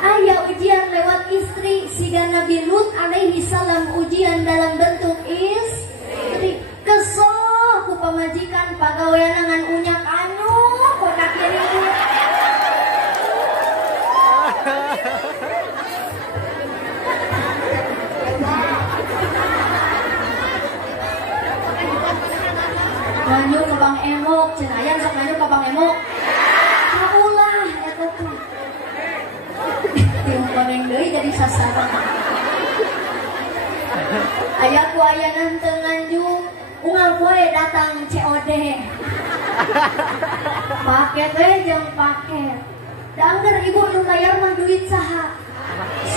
Aya ujian lewat istri. Siga Nabi Lut alaihi salam ujian dalam bentuk istri. Kesel ku pamajikan pagaweana ngan unyak anu kota kiri. Nganyuk ke Bang Emok, cen aya sok nganyuk ke Bang Emok. Kaulah eta teh. Tim koneng deui jadi sasaran. Aya ku ayanan teu nganjuk, unggal poe datang COD. Paket we jeung paket. Dangger ibu nu layar mah duit saha?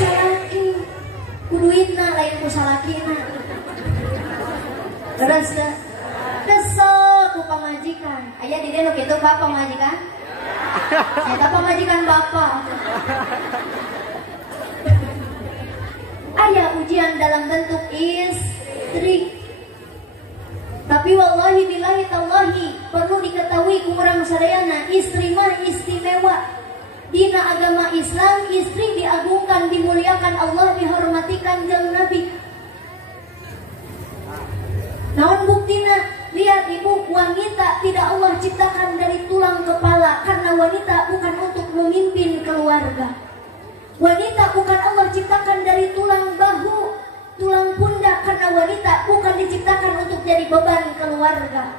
Salaki. Ku duitna lain ku salakina. Terus teh kesel ku pamajikan. Aya di dieu nu kitu Pak pamajikan? Eta pamajikan bapak. Aya ujian dalam bentuk istri. Tapi wallahi billahi tallahi perlu diketahui ku urang sadayana istri mah istimewa. Dina agama Islam istri diagungkan, dimuliakan Allah, dihormatikan jeung Nabi. Naon buktina? Lihat ibu, wanita tidak Allah ciptakan dari tulang kepala karena wanita bukan untuk memimpin keluarga. Wanita bukan Allah ciptakan dari tulang bahu, tulang pundak karena wanita bukan diciptakan untuk jadi beban keluarga.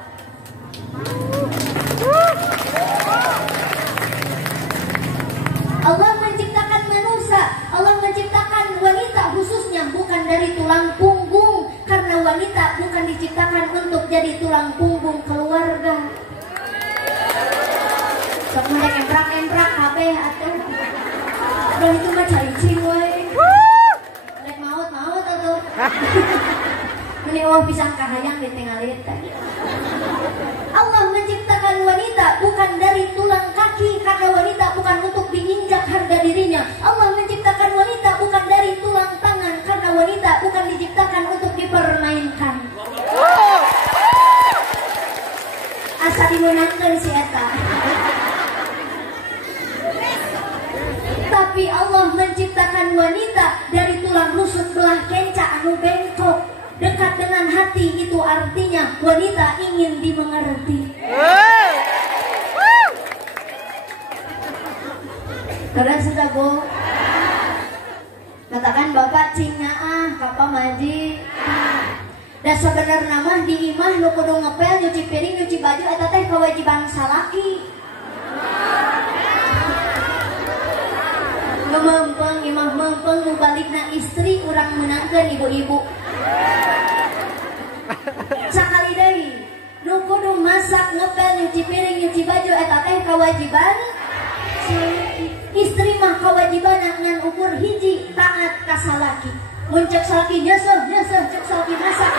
Allah menciptakan manusia, Allah menciptakan wanita khususnya bukan dari tulang punggung karena wanita bukan diciptakan untuk jadi tulang punggung keluarga. Sok mendek emprak-emprak kabeh atuh. Udah itu mah cicing we. Rek maut-maut atuh. Meni eueuh pisan kahayang ditinggalin teh. Allah menciptakan wanita bukan dari tulang kaki karena wanita bukan untuk diinjak harga dirinya. Allah menciptakan wanita bukan dari tulang tangan karena wanita bukan diciptakan untuk dipermainkan. Asa dimenangkeun si eta. Tapi Allah menciptakan wanita dari tulang rusuk belah kenca anu bengkok. Dekat dengan hati itu artinya wanita ingin dimengerti. Terus sudah bu, katakan bapak cingnya papa maji. Dan sebenarnya mah di imah nu kudu ngepel, nyuci piring, nyuci baju eta teh kewajiban salaki. Memempeng imah mengpeng balikna istri urang menangkeun ibu-ibu. Sakali deui nu kudu masak, ngepel, nyuci piring, nyuci baju eta teh kewajiban istri mah kewajiban ngan ukur hiji taat ka salaki. Mun cek salaki nyeuseum cek salaki masak.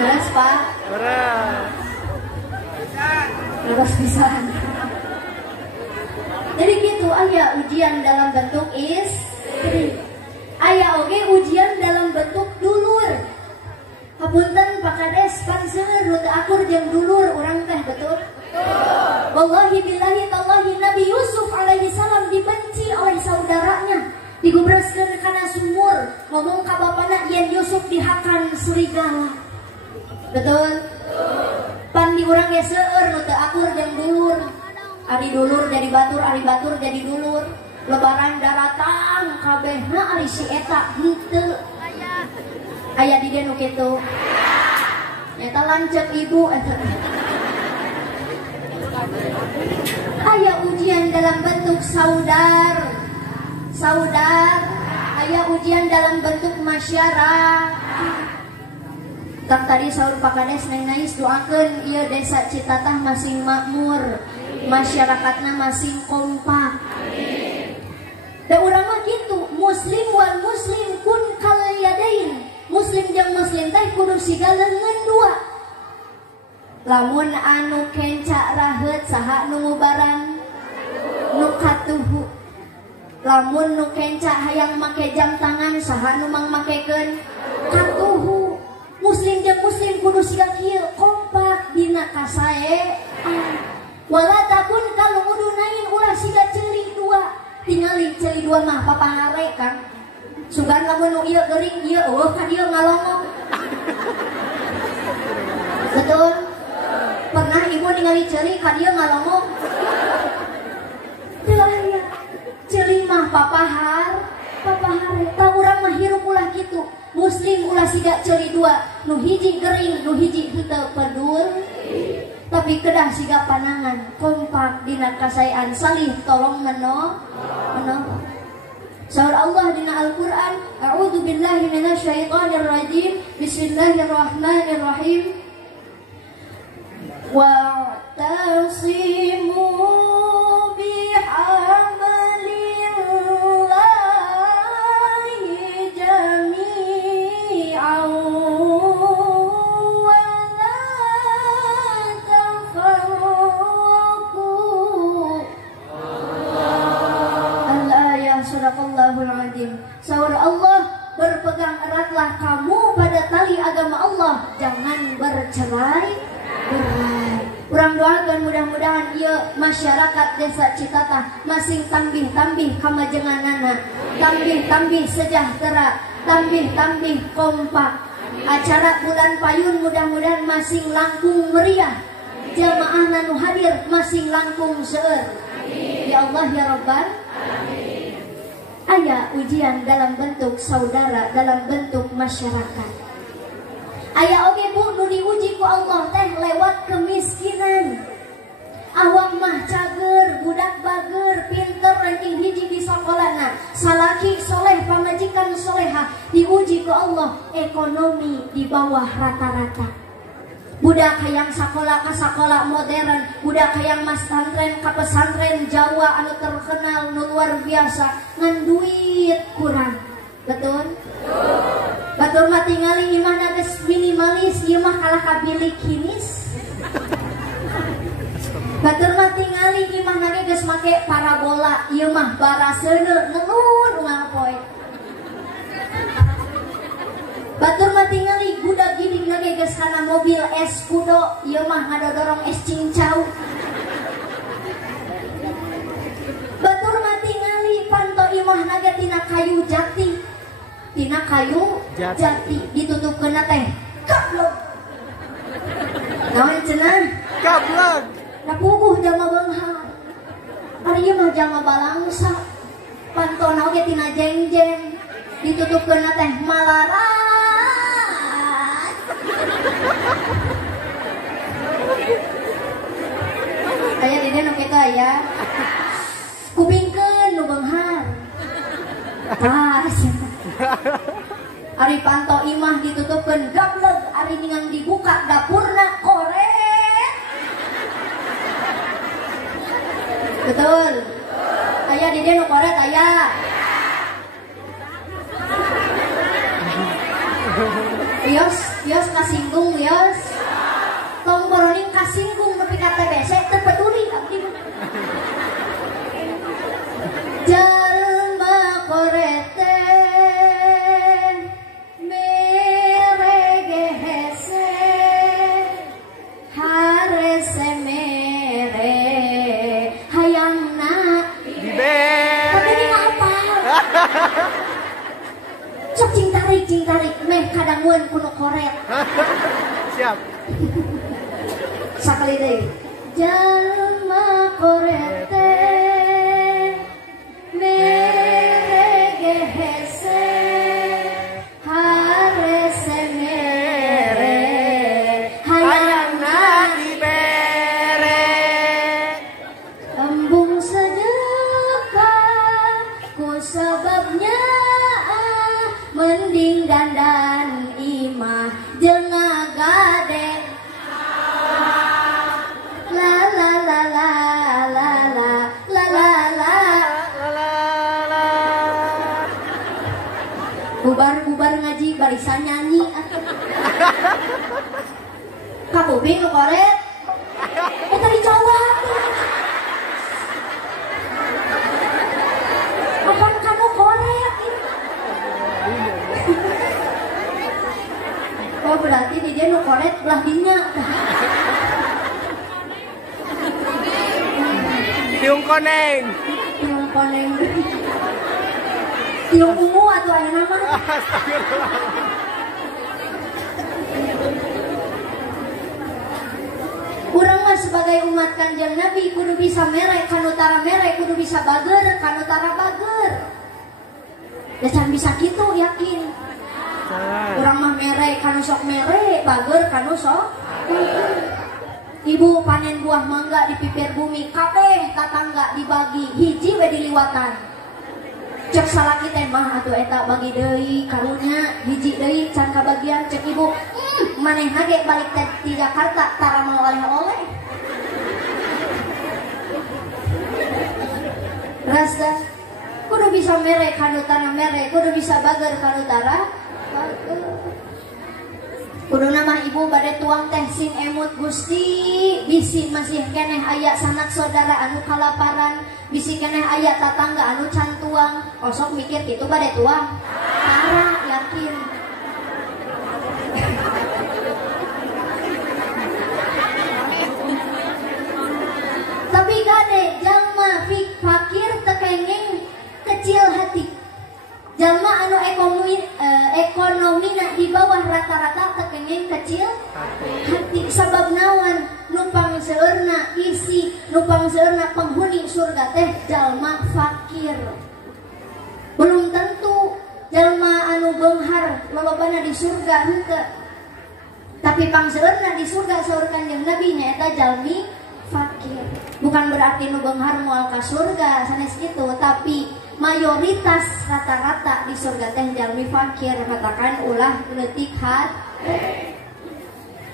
Beres Pak? Beres pisan. Jadi gitu, aya ujian dalam bentuk istri, aya oge ujian dalam bentuk dulur. Hapunten Pak Kades pan seueur nu teu akur jeung dulur urang teh, betul? Wallahi billahi tallahi Nabi Yusuf alaihi salam dibenci oleh saudaranya, digubreskeun kana sumur, ngomong ka bapana yen Yusuf dihakan serigala. Betul? Pan di urang ge seueur nu teu akur jeung dulur. Ari dulur jadi batur, ari batur jadi dulur. Lebaran daratang kabehna ari si eta henteu. Aya di dieu nu kitu. Eta lanceuk ibu eta. Aya ujian dalam bentuk saudar. Aya ujian dalam bentuk masyarakat. Tak tadi saur Pak Kades neng nais doakeun ieu desa Citatah masing makmur, masyarakatna masing kompak. Da urang mah kitu, muslim wal muslim kun kal yadain. Muslim jeung muslim teh kudu siga leungeun dua. Lamun anu kenca raheut saha nu ngubaran? Nu katuhu. Lamun nu kenca hayang make jam tangan saha nu mangmakekeun? Katuhu. Muslim jeung muslim kudu siga kieu kompak dina kasae. Wala takun kalau udunain ulah siga ceuli dua. Tingali ceuli dua mah papahare kan. Sugan lamun nu ieu geuring ieu eueuh ka dieu ngalongok. Betul? Pernah ibu ningali ceuli ka dieu ngalongok? Teu aya. Ceuli mah papahar, papahare. Tah urang mah hirup ulah kitu. Muslim ulah siga ceuli dua, nu hiji gering, nu hiji henteu pedul. Tapi kedah siga panangan, kompak dina kasaean, salih tolong menolong. Saur Allah dina Al-Qur'an, a'udzu billahi minasyaitonir rajim. Bismillahirrahmanirrahim. Wa'tasimu bihablillahi jami'an wa la tafarraqu. Al-ayah sadaqallahul azim. Saur Allah, berpegang eratlah kamu pada tali agama Allah, jangan bercerai berai. Urang doakeun mudah-mudahan ieu masyarakat desa Citatah masing tambih-tambih kamajenganana, tambih-tambih sejahtera, tambih-tambih kompak. Acara bulan payun mudah-mudahan masing langkung meriah, jamaah nu hadir masing langkung seueur. Ya Allah ya Rabbal alamin. Aya ujian dalam bentuk saudara, dalam bentuk masyarakat. Aya oge bu nu diuji ku Allah teh lewat kemiskinan. Awak mah cager, budak bager, pinter ranking hiji di sakolana, salaki soleh, pamajikan soleha, diuji ku Allah ekonomi di bawah rata-rata. Budak hayang sakola ka sakola modern, budak hayang mas pesantren ka pesantren Jawa anu terkenal nu luar biasa, ngan duit kurang. Betul? Batur mah tingali imah geus minimalis, ieu mah kalah ka bilik kinis. Batur mah tingali imah geus make parabola, ieu mah baraseuneu ngelun ulang poe. Batur mah tingali budak gini geus kana mobil es kudo, ieu mah ngadodorong es cincau. Batur mah tingali panto imah nage tina kayu jati. Tina kayu jati ditutupkeun teh gablog. Naon cenah? Gablog. Da puguh jalma beunghar. Ari ieu mah jalma balangsa. Pantona oge tina jengjeng ditutupkeun teh malarat. ya. Kupingkeun nu beunghar. Pas. Ari panto imah ditutupkeun gableg, ari ningang dibuka dapurna korek. Betul. Aya di dieu nu korek aya. Yos kasinggung yos. Tong boroning kasinggung nepi ka TBC teu peduli abdi mah. Jalma korete merege hese harese mere hayangna Dibe. tapi ini apa? Sok cing tarik meh kadanguan kuno korek. Siap. Sakali deui. Jalma korete merege hese harese mere hayangna dibere. embung sedekah ku sebabnya mending dandan imah jeung ngagade la la la la la la la la la bubar ngaji barisan nyanyi kapuping nu koret eta dijawab apaan kamu koret oh berarti di dia nu koret belah dinya Tiung koneng. tiung ungu atau aya nama urang mah sebagai umat Kanjeng Nabi kudu bisa mere kanu tara mere kudu bisa bager kanu tara bager ya can bisa kitu yakin urang mah mere kanu sok mere bager kanu sok ibu panen buah mangga di pipir bumi kabeh tatangga dibagi hiji we diliwatan cek salaki teh mah atuh eta bagi deui karunya hiji deui can kabagian cek ibu manehna ge balik di Jakarta tara mau oleh-oleh rasa kudu bisa mere kanu tara mere kudu bisa bager kanu tara bager kudu nama ibu bade tuang teh sing emut Gusti bisi masih keneh aya sanak saudara anu kalaparan bisi keneh aya tatangga anu can tuang osok mikir kitu bade tuang tara yakin tapi gade jalma fakir tekengeng kecil hati jalma anu ekonomina di bawah rata-rata tekengeng kecil hati sabab nawan nupang seueurna isi nupang seueurna penghuni surga teh jalma fakir belum tentu jalma anu beunghar lolobana di surga henteu tapi pangseueurna di surga saur Kanjeng Nabi nyaeta jalmi fakir bukan berarti nu beunghar moal ka surga sanes kitu tapi mayoritas rata-rata di surga teh jalmi fakir katakan ulah leutik hati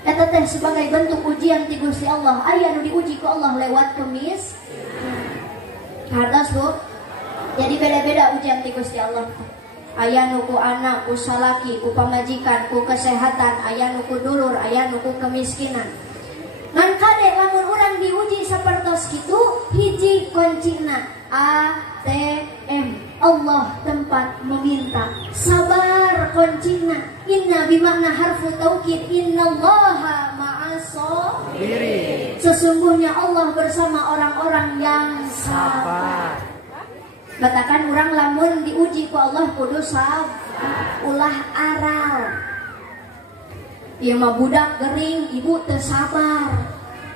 eta teh sebagai bentuk ujian ti Gusti Allah aya nu diuji ku Allah lewat kemis hartos Bu jadi beda-beda ujian ti Gusti Allah aya nu ku anak ku salaki ku pamajikan ku kesehatan aya nu ku dulur aya nu ku kemiskinan ngan kade lamun urang diuji sapertos kitu hiji kuncina ATM Allah tempat meminta sabar kuncina inna bimakna harfu taukid innallaha ma'as-sabirin sesungguhnya Allah bersama orang-orang yang sabar batakan urang lamun diuji ku Allah kudu sabar ulah aral ieu mah budak gering ibu teu sabar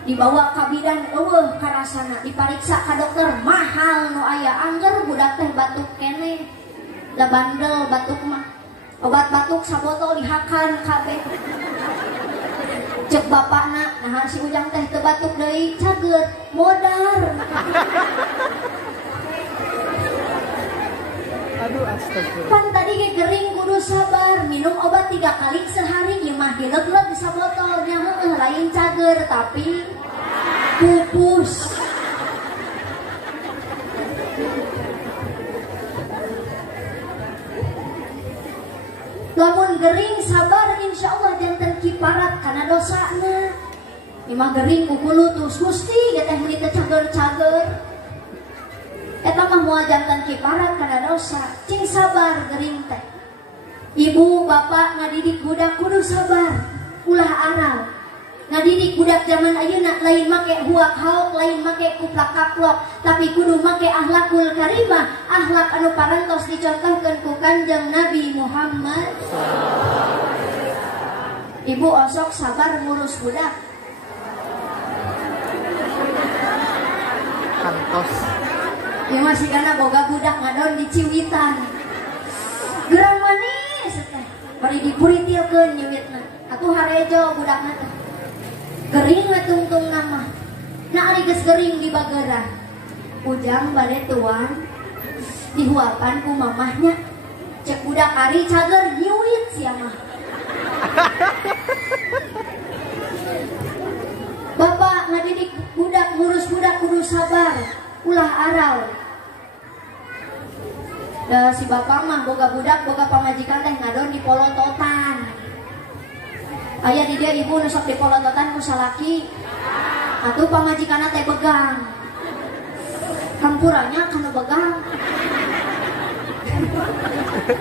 dibawa ka bidan eueuh karasana dipariksa ka dokter mahal nu aya angger budak teh batuk keneh da bandel batuk mah obat batuk sabotol dihakan kabeh Cek bapakna, nah si Ujang teh teu batuk deui, cager, modar. Aduh, astagfirullah. Pan tadi ge gering kudu sabar, minum obat 3 kali sehari, ieu mah dileg-leg di sabotolnya, lain cager tapi pupus. Lamun gering sabar insyaallah janten kiparat karena dosana. Imah gering kukulu tus gusti geteh meuli teh cager-cager. Eta mah moal janten kiparat karena dosa. Cing sabar gering teh. Ibu bapak ngadidik budak kudu sabar. Ulah aral. Ngadidik budak zaman ayeuna lain make huak haok, lain make kuplak kaplok, tapi kudu make akhlakul karimah, akhlak anu parantos dicontohkeun ku Kanjeng Nabi Muhammad. Ibu osok sabar ngurus budak. Kantos. Ya masih kana boga budak ngadon di Ciwitan. Gerang manis teh. Bari dipuritilkeun nyeutna. Atuh harejo budakna teh. Gering ngatungtung nama. Nah ari geus gering di bagera. Ujang bade tuan dihuapan ku mamahnya. Cek budak ari cager nyuit sia mah. Bapak ngadidik budak, ngurus budak kudu sabar, ulah aral. Da si bapak mah boga budak, boga pamajikan teh ngadon di polototan. Aya di dia ibu nusok di polototan ku salaki. Atuh pamajikanna teh begang. Kampurannya kana begang.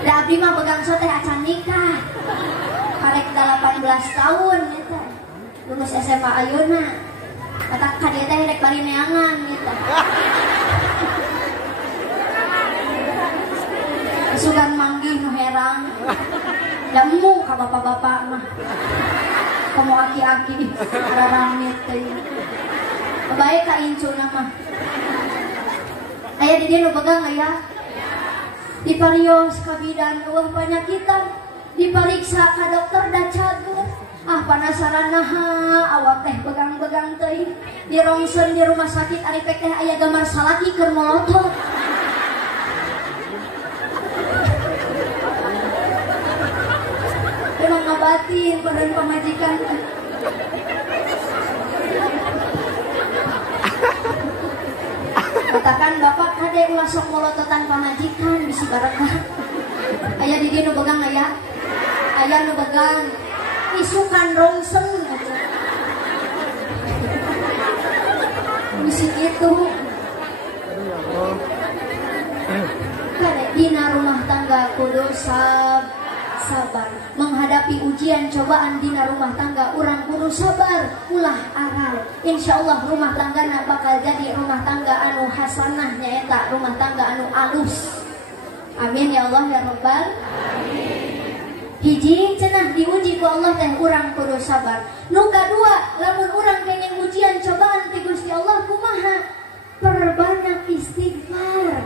Da abdi mah begang so teh acan nikah. Karek 18 tahun eta. Lulus SMA ayeuna. Kata ka dieu teh rek bari neangan gitu. Sugan manggih nu herang. Lemu ka bapak-bapak mah. Komo aki-aki raramit teh. Bae ka incuna mah. Aya di dieu nu begang aya. Diparios ka bidan eueuh panyakitan. Dipariksa ka dokter da cager. Ah panasaran naha awak teh begang-begang teuing. Dirongsen di rumah sakit ari pek teh aya gambar salaki keur molotot. Emang ngabatin badan pamajikan. Katakan bapak kade ulah sok molototan pamajikan bisi barakah. Aya di dieu nu begang aya. Aya nu begang. Isukan rongsen aja. Bisi kitu. Kade dina rumah tangga kudu sabar. Menghadapi ujian cobaan dina rumah tangga urang kudu sabar, ulah aral. Insyaallah rumah tanggana bakal jadi rumah tangga anu hasanah nyaeta rumah tangga anu alus. Amin ya Allah ya Rabbal alamin. Hiji cenah diuji ku Allah teh urang kudu sabar. Nu kadua lamun urang kenging ujian cobaan ti Gusti Allah kumaha? Perbanyak istighfar.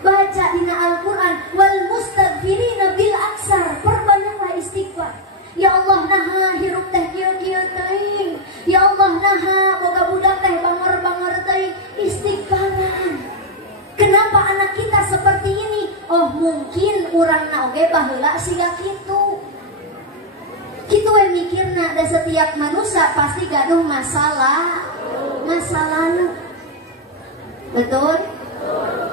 Baca dina Al-Qur'an wal mustaghfirina bil aksar. Perbanyaklah istighfar. Ya Allah naha hirup teh kieu-kieu teuing. Ya Allah naha boga budak teh bangor-bangor teuing. Istighfaran. Kenapa anak kita seperti ini? Oh mungkin urangna oge baheula siga kitu. Kitu we mikirna da setiap manusia pasti gaduh masalah. Betul?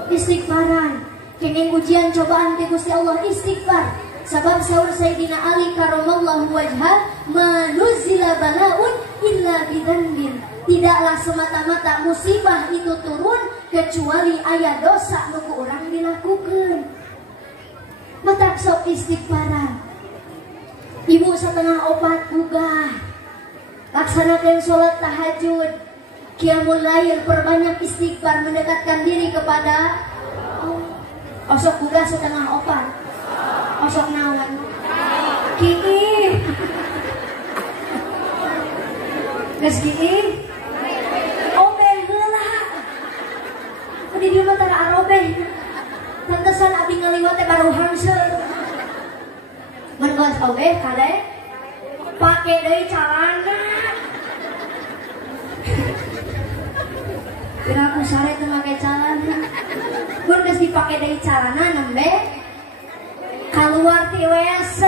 Istighfaran. Kenging ujian cobaan ti Gusti Allah istighfar. Sabab saur Sayyidina Ali karamallahu wajhah, "Manuzila balaun illa bidzambin." Tidaklah semata-mata musibah itu turun kecuali aya dosa nu ku urang dilakukeun. Mata sok istighfaran. Ibu setengah opat gugah. Laksanakeun salat tahajud. Qiyamul lail, perbanyak istighfar, mendekatkan diri kepada Allah. Osok gugah setengah opat. Osok naon? Kieu. Geus kieu. Obeh heula. Di dieu mah tara arobeh. Pantesan abdi ngaliwat teh baru hamseur. Mun geus obeh kade pake deui carana. Piraku sare teu make calana. Mun geus dipake deui calana nembe keluar ti WC.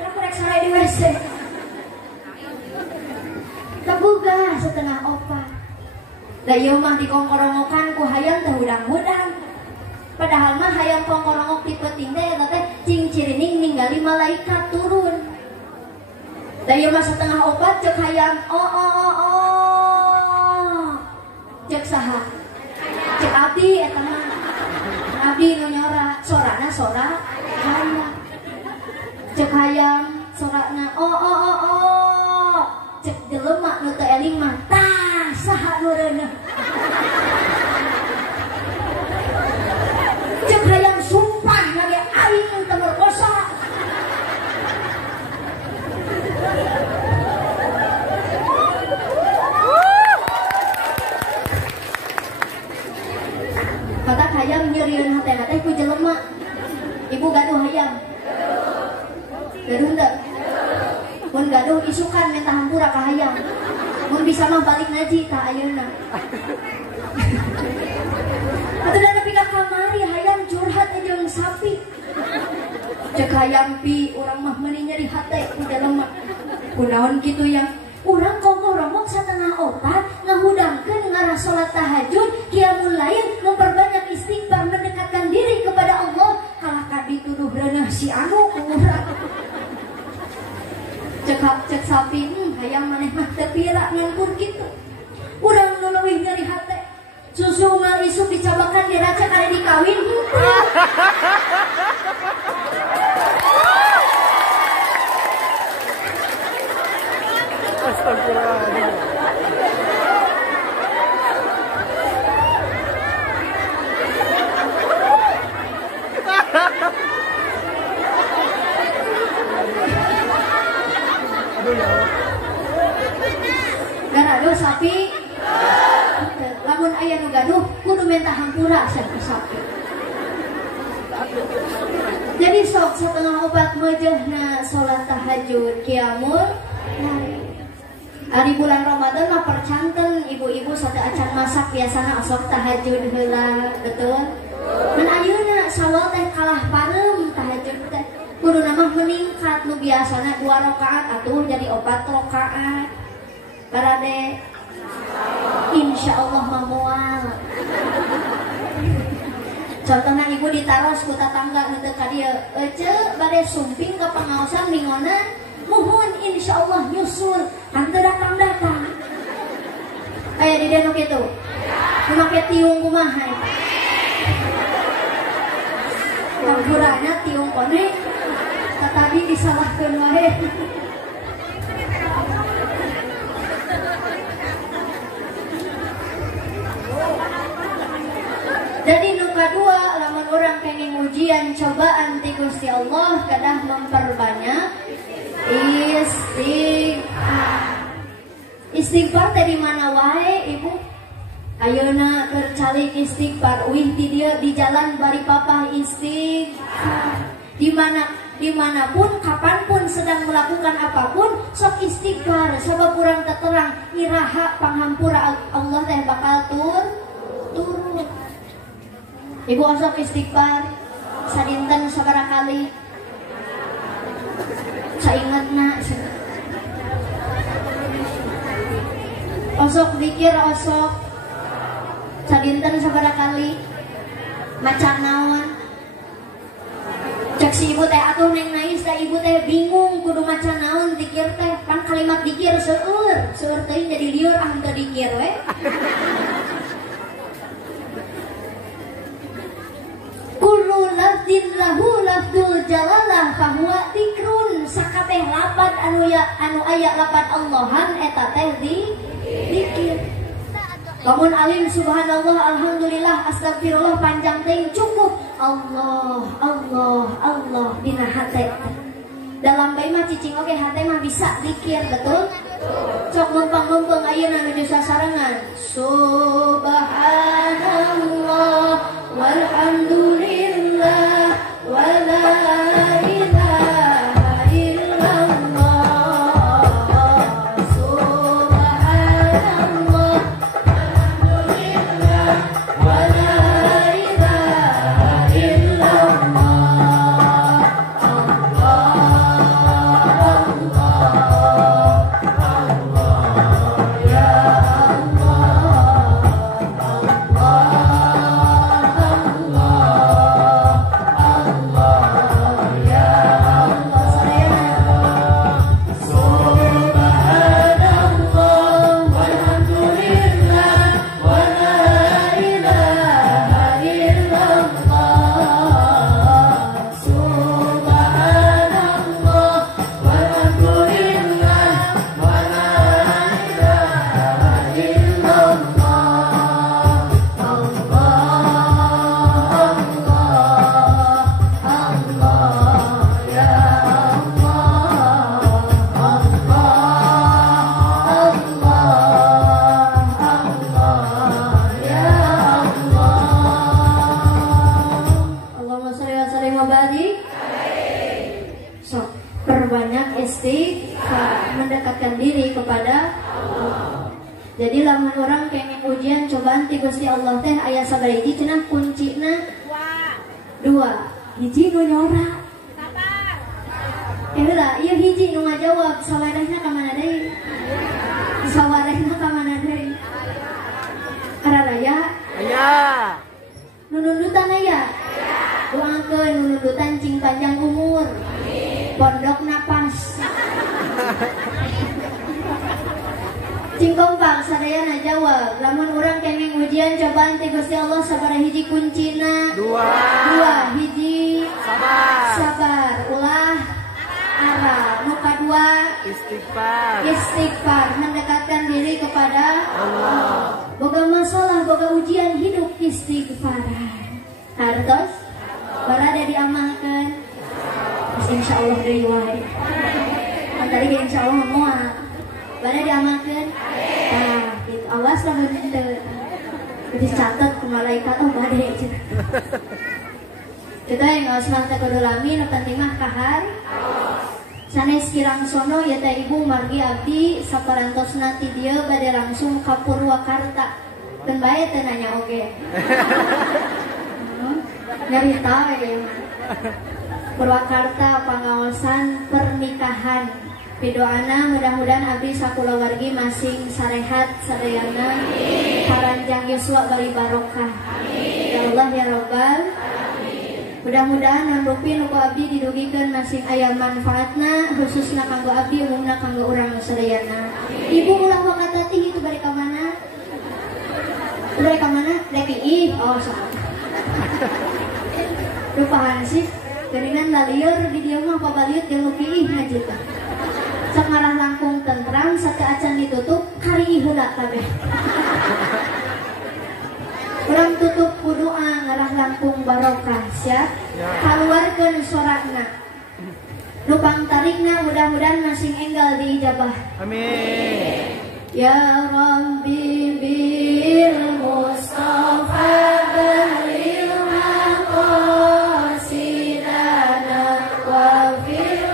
Kenapa rek sare di WC? Kebuga setengah opat. Da ieu mah dikongkorongokan ku hayang teh hudang-hudang. Padahal mah hayang kongkorongok ti peuting teh eta teh cing cirining ningali malaikat turun. Da ieu mah setengah opat cek hayang cek saha? Cek abdi eta mah. Abdi nu nyora, sorana sora hayang. Cek hayang sorana cek jelema nu teu eling mah tah saha nu reuneuh. Cek hayang sumpah lagi aing teu merkosa. Kata hayang nyerieun hatena teh ku jelema. Ibu gaduh hayang. Gaduh teu? Mun gaduh isukan minta hampura ka hayang. Mun bisa mah balik ngaji tah ayeuna. Atuh da nepi ka kamari hayang curhat jeung sapi. Cek hayang pi urang mah meuni nyeri hate ku jelema. Kunaon kitu yang urang kongkorongok satengah opat ngahudangkeun ngarah salat tahajud qiyamul lail memperbanyak istighfar mendekatkan diri kepada Allah kalah ka dituduh reuneuh si anu urang. Cek sapi hayang maneh mah teu pira ngan kitu. Urang nu leuwih nyeri hate susu mal isuk dicobakan diraca kali dikawin. Astagfirullahaladzim. Aduh ya Allah. Gaduh sapi. Lamun aya nu gaduh kudu minta hampura sapi. Jadi sok setengah obat mejehna salat tahajud qiyamul lail. Ari bulan Ramadan mah percanten ibu-ibu sate acan masak biasana osok tahajud heula, betul? Mun ayeuna sawal teh kalah pareum tahajud teh. Kuduna mah meningkat nu biasana 2 rakaat atuh jadi 4 rakaat. Barade insyaallah mah moal. Contohna ibu ditaros ku tatangga nu teu ka dieu, "Ece bade sumping ka pangaosan mingonan." Mohon insyaallah nyusul kan datang. Aya di denu kitu. Make tiung kumaha eta? Kampurana tiung kone tadi disalahkeun wae. Jadi nu kadua lamun urang kenging ujian cobaan ti Gusti Allah kedah memperbanyak istighfar teh di mana wae ibu. Ayeuna keur calik istighfar uih di dieu di jalan bari papah istighfar. Dimanapun kapanpun sedang melakukan apapun sok istighfar sabab urang terang iraha panghampura Allah teh bakal turun. Ibu osok istighfar sadinten sabaraha kali? Saingatna osok zikir osok sadinten sabaraha kali? Maca naon? Cek si ibu teh atuh neng nais da ibu teh bingung kudu maca naon zikir teh pan kalimat zikir seueur teuing jadi lieur ah teu zikir we. Kullu lafdin lahu lafdul jalalah fahuwa dzikrun. Sakabeh lapat anu aya lapat Allahan eta teh zikir. Lamun alim subhanallah alhamdulillah astagfirullah panjang teh cukup. Allah dina hate. Dalam bayi mah cicing oge hate mah bisa zikir, betul? Cok mumpang-mumpang ayeuna nuju sasarangan. Subhanallah walhamdulillah wala ilaha illallah. Subhanallah istighfar, mendekatkan diri kepada Allah. Jadi lamun orang kenging ujian cobaan ti Gusti Allah teh aya sabaraha cenah kuncina? Dua. Hiji nu nyora. Sabar. Heula, ieu hiji nu ngajawab sawarehna ka mana deui? Sawarehna ka mana deui? Araraya? Aya. Nu nundutan aya? Doakeun nu nundutan cing panjang umur. Pondok napas. Cing kompak sadayana jawab. Lamun urang kenging ujian cobaan ti Gusti Allah sabaraha hiji kuncina? Dua. Hiji sabar. Ulah ara. Nu kadua istighfar, mendekatkan diri kepada Allah. Boga masalah, boga ujian hidup istighfar. Hartos barada diamalkan. Insyaallah deui wae. Antara insyaallah moal. Bada diamalkan? Nah, gitu. Awas lamun henteu. Dicatat ku malaikat oh bade cenah. Kita yang ngaos mantep kudu lami nu penting mah kahar. Sanes kirang sono ya teh ibu margi abdi saparantosna ti dieu bade langsung ka Purwakarta. Keun bae teu nanya oge. Nyarita we Purwakarta pangaosan pernikahan. Pidoana mudah-mudahan abdi sakulawargi masing sarehat sadayana paranjang yuswa bari barokah. Ya Allah ya Rabbal. Mudah-mudahan non rupi nu ku abdi didugikeun masing aya manfaatna khususna kanggo abdi umumna kanggo urang sadayana. Ibu ulah wakatati itu bari ka mana? Bari ka mana? Rek ih. Oh salah. Rupahan sih geuningan lalieur di dieu mah pabaliut jeung nu piih ngajita. Sok ngarah langkung tentram sateu acan ditutup kari ihuna kabeh. Urang tutup ku doa ngarah langkung barokah sia. Kaluarkeun sorana. Nu pangtarikna mudah-mudahan masing enggal diijabah. Amin. Ya Rabbi bil Mustafa balil maqasidana wa fil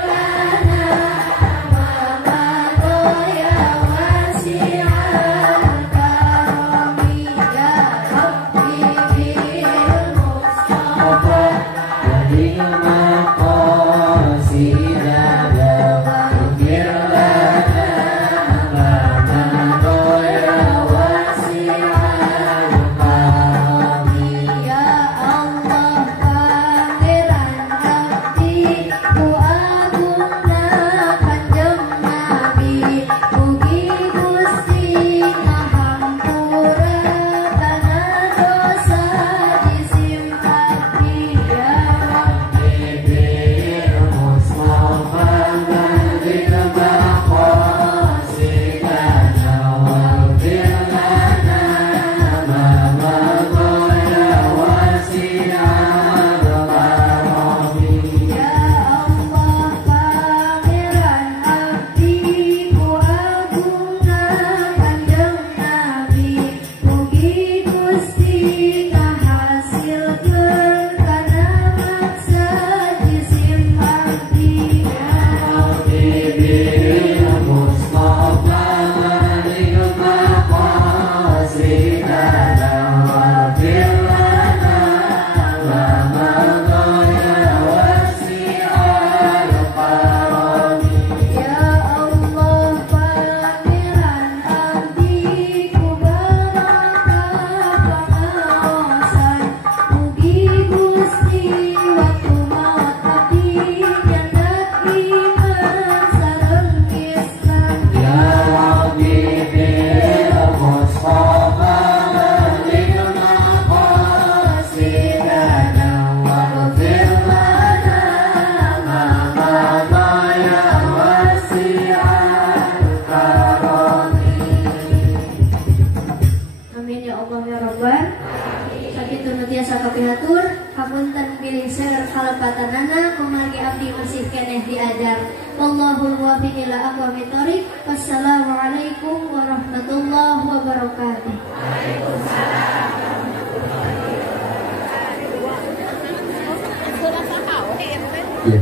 pihatur hapunten bilih seger kalepatanana kumagi abdi masih keneh diajar. Wallahul muwaffiq ila aqwamit thoriq. Wassalamualaikum warahmatullahi wabarakatuh. Waalaikumsalam warahmatullahi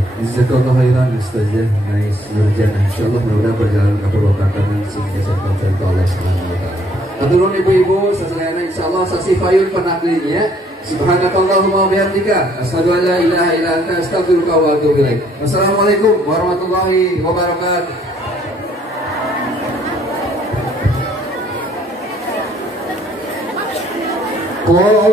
wabarakatuh. Jazakallah khairan Ustazah Nais Nurjana. Insyaallah mudah-mudahan berjalan ke Purwakarta sehingga sampai ke Allah Subhanahu wa taala. Aturun ibu-ibu sasadayana insyaallah saksi payun penagrin ya. Subhanakallahumma wa bihamdika asyhadu an la ilaha illa anta astaghfiruka wa atubu ilaik. Wassalamualaikum warahmatullahi wabarakatuh. Boy.